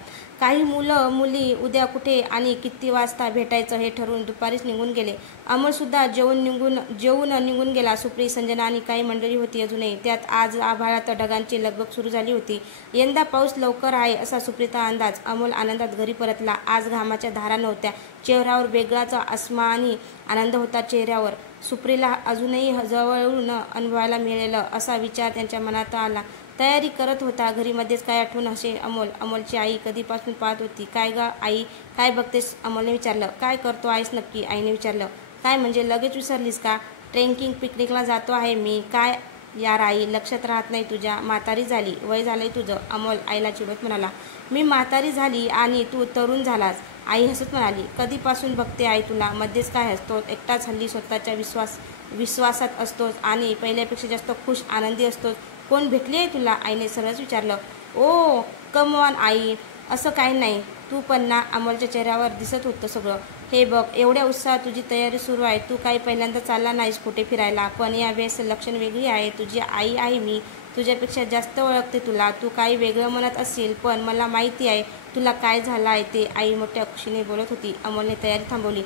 काही मुलं मुली उद्या कुठे आणि किती वाजता भेटायचं हे ठरवून दुपारीच निघून गेले. अमोल सुद्धा जेवून निघून गेला. सुप्री, संजना आणि काही मंडळी होती अजूनही. त्यात आज आभाळात ढगांची लगबग सुरू झाली होती. यंदा पाऊस लवकर आहे असा सुप्रीचा अंदाज. अमोल आनंदात घरी परतला. आज घामाच्या धारा नव्हत्या चेहऱ्यावर. वेगळाच अस्मानी आनंद होता चेहऱ्यावर. सुप्रीला अजूनही जवळून अनुभवायला मिळेल असा विचार त्यांच्या मनात आला. तयारी करत होता घरी. मध्येच काय आठवून हसे अमोल. अमोलची आई कधीपासून पाहत होती. काय ग आई, काय बघतेस? अमोलने विचारलं. काय करतो आहेस नक्की? आईने विचारलं. काय म्हणजे, लगेच विसरलीस का? ट्रेकिंग पिकनिकला जातो आहे मी. काय यार आई, लक्षात राहत नाही तुझ्या? म्हातारी झाली, वय झालंय तुझं. अमोल आईला चिडवत म्हणाला. मी म्हातारी झाली आणि तू तरुण झालास? आई हसत म्हणाली. कधीपासून बघते आई तुला? मध्येच काय हसतो? एकटाच हल्ली स्वतःच्या विश्वासात असतोस आणि पहिल्यापेक्षा जास्त खुश आनंदी असतोस. कोण भेटली आहे तुला? आईने सरळच विचारलं. ओ कम ऑन आई, असं काही नाही. तू पण ना. अमोलच्या चेहऱ्यावर दिसत होतं सगळं. हे बघ, एवढ्या उत्साहात तुझी तयारी सुरू आहे. तू काही पहिल्यांदा चालला नाहीस कुठे फिरायला, पण या वेळेस लक्षण वेगळी आहे. तुझी आई आहे मी, तुझ्यापेक्षा जास्त ओळखते तुला. तू काही वेगळं म्हणत असेल, पण मला माहिती आहे तुला काय झालं आहे ते. आई मोठ्या खुशीने बोलत होती. अमोलने तयारी थांबवली.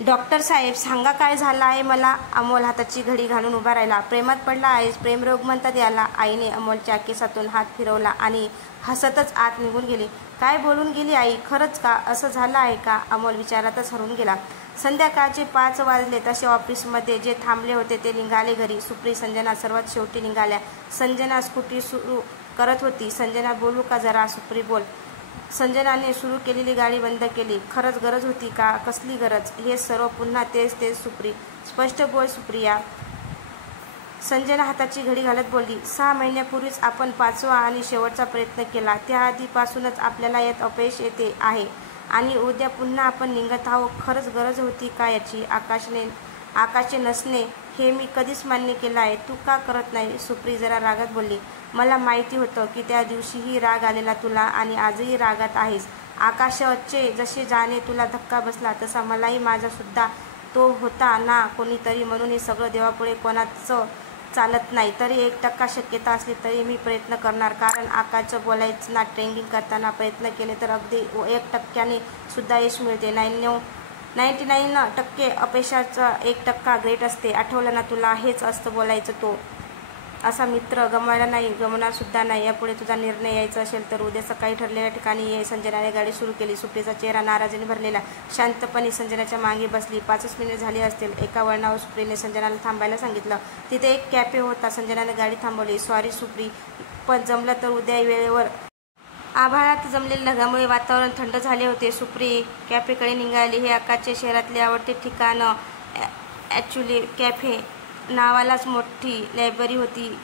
डॉक्टर साहेब सांगा काय झालं आहे मला? अमोल हाताची घडी घालून उभा राहिला. प्रेमात पडला आहेस? प्रेमरोग म्हणतात याला. आईने अमोलच्या केसातून हात फिरवला आणि हसतच आत निघून गेली. काय बोलून गेली आई? खरंच का? असं झालं आहे का? अमोल विचारातच हरून गेला. संध्याकाळचे 5 वाजले तसे ऑफिसमध्ये जे थांबले होते ते निघाले घरी. सुप्री, संजना सर्वात शेवटी निघाल्या. संजना स्कूटी सुरू करत होती. संजना बोलू का जरा? सुप्री बोल. संजनाने सुरू केलेली गाडी बंद केली. खरंच गरज होती का? कसली गरज? हे सर्व पुन्हा तेच सुप्री. स्पष्ट बोल सुप्रिया. संजना हाताची घडी घालत बोलली. 6 महिन्यापूर्वीच आपण 5वा आणि शेवटचा प्रयत्न केला. त्याआधीपासूनच आपल्याला यात अपयश येते आहे आणि उद्या पुन्हा आपण निघत आहोत. खरंच गरज होती का याची? आकाशचे नसणे हे मी कधीच मान्य केलं आहे. तू का करत नाही? सुप्री जरा रागात बोलली. मला माहिती होतं की त्या दिवशीही राग आलेला तुला आणि आजही रागात आहेस. आकाशचे जसे जाणे तुला धक्का बसला तसा मलाही माझा सुद्धा तो होता ना कोणीतरी. म्हणून हे सगळं देवापुढे कोणाचं चालत नाही. तरी 1% शक्यता असली तरी मी प्रयत्न करणार. कारण आकाशचं बोलायचं ना. ट्रेनिंग करताना प्रयत्न केले तर अगदी 1% सुद्धा यश मिळते. 99% अपयशाचं 1% ग्रेट असते. आठवलं ना तुला? हेच असतं बोलायचं. तो असा मित्र गमावला नाही, गमवणार सुद्धा नाही. यापुढे तुझा निर्णय यायचा असेल तर उद्या सकाळी ठरलेल्या ठिकाणी ये. संजनाने गाडी सुरू केली. सुप्रीचा चेहरा नाराजीने भरलेला. शांतपणे संजनाच्या मागे बसली. 5 मिनिट झाली असतील. एका वळणावर सुप्रीने संजनाला थांबायला सांगितलं. तिथे एक कॅफे होता. संजनाने गाडी थांबवली. सॉरी सुप्री, पण जमलं तर उद्या वेळेवर. आभाळात जमलेल्या ढगामुळे वातावरण थंड झाले होते. सुप्री कॅफेकडे निघाली. हे आकाशच्या शहरातले आवडते ठिकाण ॲक्च्युली कॅफे नावालाच मोठी लायब्ररी होती.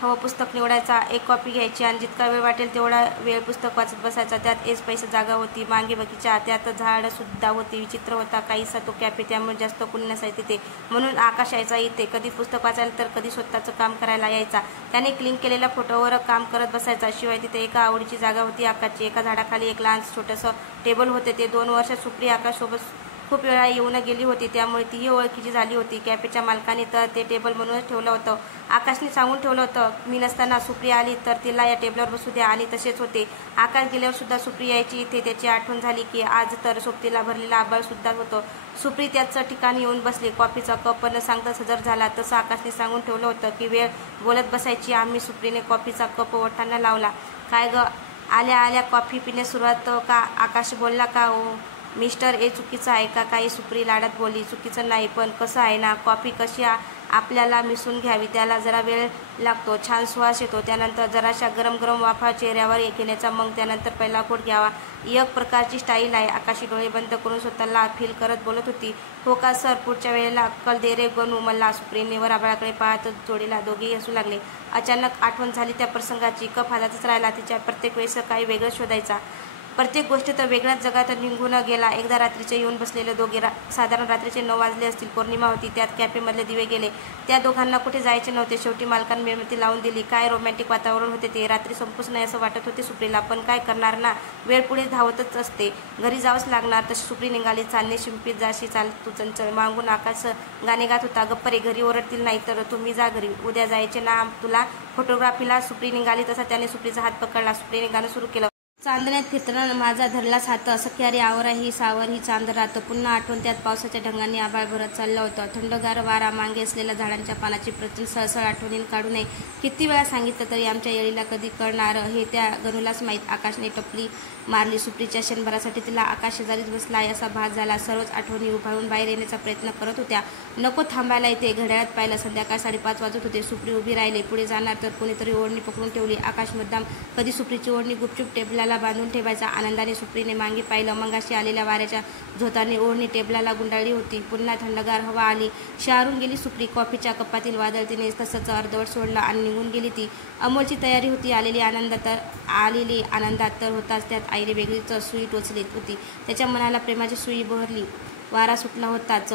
हवं पुस्तक निवडायचा, एक कॉपी घ्यायची आणि जितका वेळ वाटेल तेवढा वेळ पुस्तक वाचत बसायचा. त्यात एस पैसे जागा होती, मागे बगीचा, त्यात झाडंसुद्धा होती. विचित्र होता काहीसा तो कॅफे, त्यामुळे जास्त कोणी नसायचे तिथे, म्हणून आकाश यायचा इथे. कधी पुस्तक वाचायला तर कधी स्वतःचं काम करायला यायचा. त्याने क्लिक केलेल्या फोटोवर काम करत बसायचा. शिवाय तिथे एका आवडीची जागा होती आकाशची. एका झाडाखाली एक लहान छोटंसं टेबल होते. ते 2 वर्षात सुप्रिया आकाशसोबत खूप वेळा येऊन गेली होती, त्यामुळे तीही ओळखीची झाली होती. कॅफेच्या मालकाने तर ते टेबल म्हणूनच ठेवलं होतं. आकाशने सांगून ठेवलं होतं, मी नसताना सुप्रिया आली तर तिला या टेबलवर बसू द्या. आणि तसेच होते. आकाश गेल्यावर सुद्धा सुप्रिया यायची इथे. त्याची आठवण झाली की आज तर सोबतीला भरलेला आभाळसुद्धा होतं. सुप्री त्याच ठिकाणी येऊन बसली. कॉफीचा कप पण सांगताच हजर झाला. तसं आकाशने सांगून ठेवलं होतं की वेळ बोलत बसायची आम्ही. सुप्रीने कॉफीचा कप ओठांना लावला. काय ग, आल्या आल्या कॉफी पिण्यास सुरुवात का? आकाश बोलला. का ओ मिस्टर, हे चुकीचं आहे का काही? सुप्री लाडात बोलली. चुकीचं नाही, पण कसं आहे ना, कॉफी कशी आपल्याला मिसळून घ्यावी त्याला जरा वेळ लागतो. छान सुवास येतो. त्यानंतर जराशा गरम गरम वाफा चेहऱ्यावर घेण्याचा, मग त्यानंतर पहिला घोट घ्यावा. एक प्रकारची स्टाईल आहे. आकाशी डोळे बंद करून स्वतःला फील करत बोलत होती. हो का सर, पुढच्या वेळेला अक्कल दे रे गणू मला. सुप्रीने वर आभाळाकडे पाहतच जोडीला दोघेही हसू लागले. अचानक आठवण झाली त्या प्रसंगाची. कप हातातच राहिला. तिच्या प्रत्येक वेळेस काही वेगळं शोधायचा. प्रत्येक गोष्ट तर वेगळ्याच जगात निघून गेला. एकदा रात्रीचे येऊन बसलेले दोघे. साधारण रात्रीचे 9 वाजले असतील. पौर्णिमा होती. त्यात कॅफेमधले दिवे गेले. त्या दोघांना कुठे जायचे नव्हते. शेवटी मालकाने मेणबत्ती लावून दिली. काय रोमॅन्टिक वातावरण होते ते. रात्री संपूच नाही असं वाटत होते सुप्रीला, पण काय करणार ना, वेळ पुढे धावतच असते. घरी जावंच लागणार. तशी सुप्री निघाली. चालणे शिंपीत जाशी चाल तू चंचल. मागून आकाश गाणे गात होता. गप्प रे, घरी ओरडतील नाही तर. तुम्ही जा घरी, उद्या जायचे ना तुला फोटोग्राफीला. सुप्री निघाली तसा त्याने सुप्रीचा हात पकडला. सुप्रीने गाणं सुरू केलं. चांदण्यात फिरताना माझा धरलाच हात, सख्या रे आवर ही सावर ही चांद राहतं. पुन्हा आठवण त्यात पावसाच्या ढगांनी आभाळ भरत चाललं होतं. थंडगार वारा, मागे असलेल्या झाडांच्या पानाची प्रचंड सळसळ आठवणीन काढू नये. किती वेळा सांगितलं तरी आमच्या येळीला कधी कळणार हे त्या गणूलाच माहीत. आकाशने टपली मारली सुप्रीच्या. क्षणभरासाठी तिला आकाश शेजारीच बसला आहे असा भास झाला. सर्वच आठवणी उभारून बाहेर येण्याचा प्रयत्न करत होत्या. नको थांबायला इथे. घड्याळात पाहिलं. संध्याकाळ 5:30 वाजत होते. सुप्री उभी राहिली. पुढे जाणार तर कोणीतरी ओढणी पकडून ठेवली. आकाश मुद्दाम कधी सुप्रीची ओढणी गुपचूप टेबलाला बांधून ठेवायचा. आनंदाने सुप्रीने मागे पाहिलं. मगाशी आलेल्या वाऱ्याच्या झोताने ओढणी टेबलाला गुंडाळली होती. पुन्हा थंडगार हवा आली. शहारून गेली सुप्री. कॉफीच्या कपातील वादळ तिने तसंच अर्धवट सोडलं आणि निघून गेली ती. अमोलची तयारी होती. आलेली आनंदात तर होताच, त्यात आईने वेगळीच सुई टोचली होती. त्याच्या मनाला प्रेमाची सुई बहरली. वारा सुटला होताच.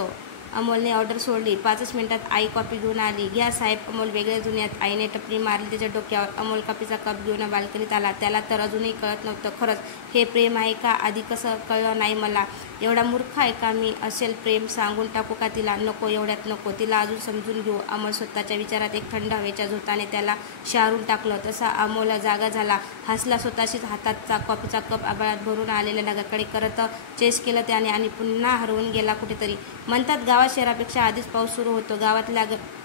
अमोलने ऑर्डर सोडली. 5 मिनिटात आई कॉफी घेऊन आली. घ्या साहेब. अमोल वेगळे जुन्यात. आईने टपली मारली त्याच्या डोक्यावर. अमोल कॉफीचा कप घेऊन बाल्कनीत आला. त्याला तर अजूनही कळत नव्हतं खरंच हे प्रेम आहे का. आधी कसं कळलं नाही मला. एवढा मूर्ख आहे का मी. असेल प्रेम, सांगून टाकू का तिला. नको, एवढ्यात नको. तिला अजून समजून घेऊ. अमोल स्वतःच्या विचारात. एक थंड हवेच्या झोताने त्याला शहारून टाकलं. तसा अमोल जागा झाला. हसला स्वतःशीच. हाताचा कॉफीचा कप आभाळात भरून आलेल्या ढगाकडे करत चेस केलं त्याने आणि पुन्हा हरवून गेला कुठेतरी. म्हणतात गावात शहरापेक्षा आधीच पाऊस सुरू होतो. गावातल्या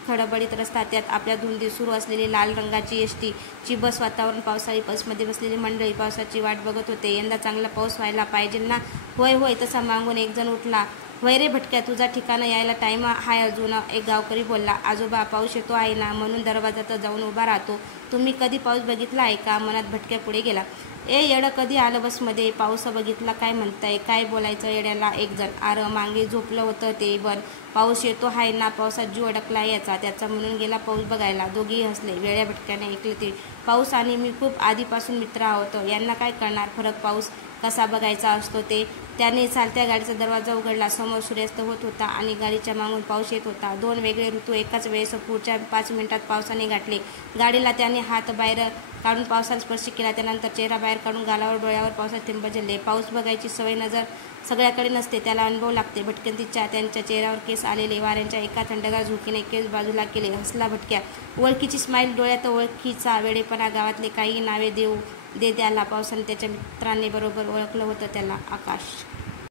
खडबडीत रस्ता, त्यात आपल्या धुंदी सुरू असलेली लाल रंगाची एसटी ची बस, वातावरण पावसाळी. बसमध्ये बसलेली मंडळी पावसाची वाट बघत होते. यंदा चांगला पाऊस व्हायला पाहिजे ना. होय होय. तसा मागून एक जण उठला. होय रे भटक्या, तुझा ठिकाणं यायला टाईम हाय अजून. एक गावकरी बोलला. आजोबा, पाऊस येतो आहे ना, म्हणून दरवाजात जाऊन उभा राहतो. तुम्ही कधी पाऊस बघितला आहे का. मनात भटक्या पुढे गेला. ए येडं, कधी आलं बसमध्ये. पाऊस बघितला काय म्हणताय. काय बोलायचं येड्याला. एक जण. आरं मागे झोपलं होतं ते बन. पाऊस येतो आहे ना, पावसात जीव अडकला याचा त्याचा, म्हणून गेला पाऊस बघायला. दोघेही हसले. वेड्या भटक्याने ऐकले ते. पाऊस आणि मी खूप आधीपासून मित्र आहोत. यांना काय कळणार फरक पाऊस कसा बघायचा असतो ते. त्याने चालत्या गाडीचा दरवाजा उघडला. समोर सूर्यास्त होत होता आणि गाडीच्या मागून पाऊस येत होता. 2 वेगळे ऋतू एकाच वेळेस पुढच्या 5 मिनिटात पावसाने गाठले. गाडीला त्याने हात बाहेर काढून पावसाला स्पर्श केला. त्यानंतर चेहरा बाहेर काढून गालावर डोळ्यावर पावसाचे थेंब झेलले. पाऊस बघायची सवय नजर सगळ्याकडे नसते. त्याला अनुभव लागते. भटकंतीच्या त्यांच्या चेहऱ्यावर केस आलेले. वाऱ्यांच्या एका थंडगार झुकीने केस बाजूला केले. हसला भटक्या. ओळखीची स्माईल डोळ्यात. ओळखीचा वेडेपणा. गावातले काही नावे दे त्याला. पावसाने त्याच्या मित्रांनी बरोबर ओळखलं होतं त्याला. आकाश.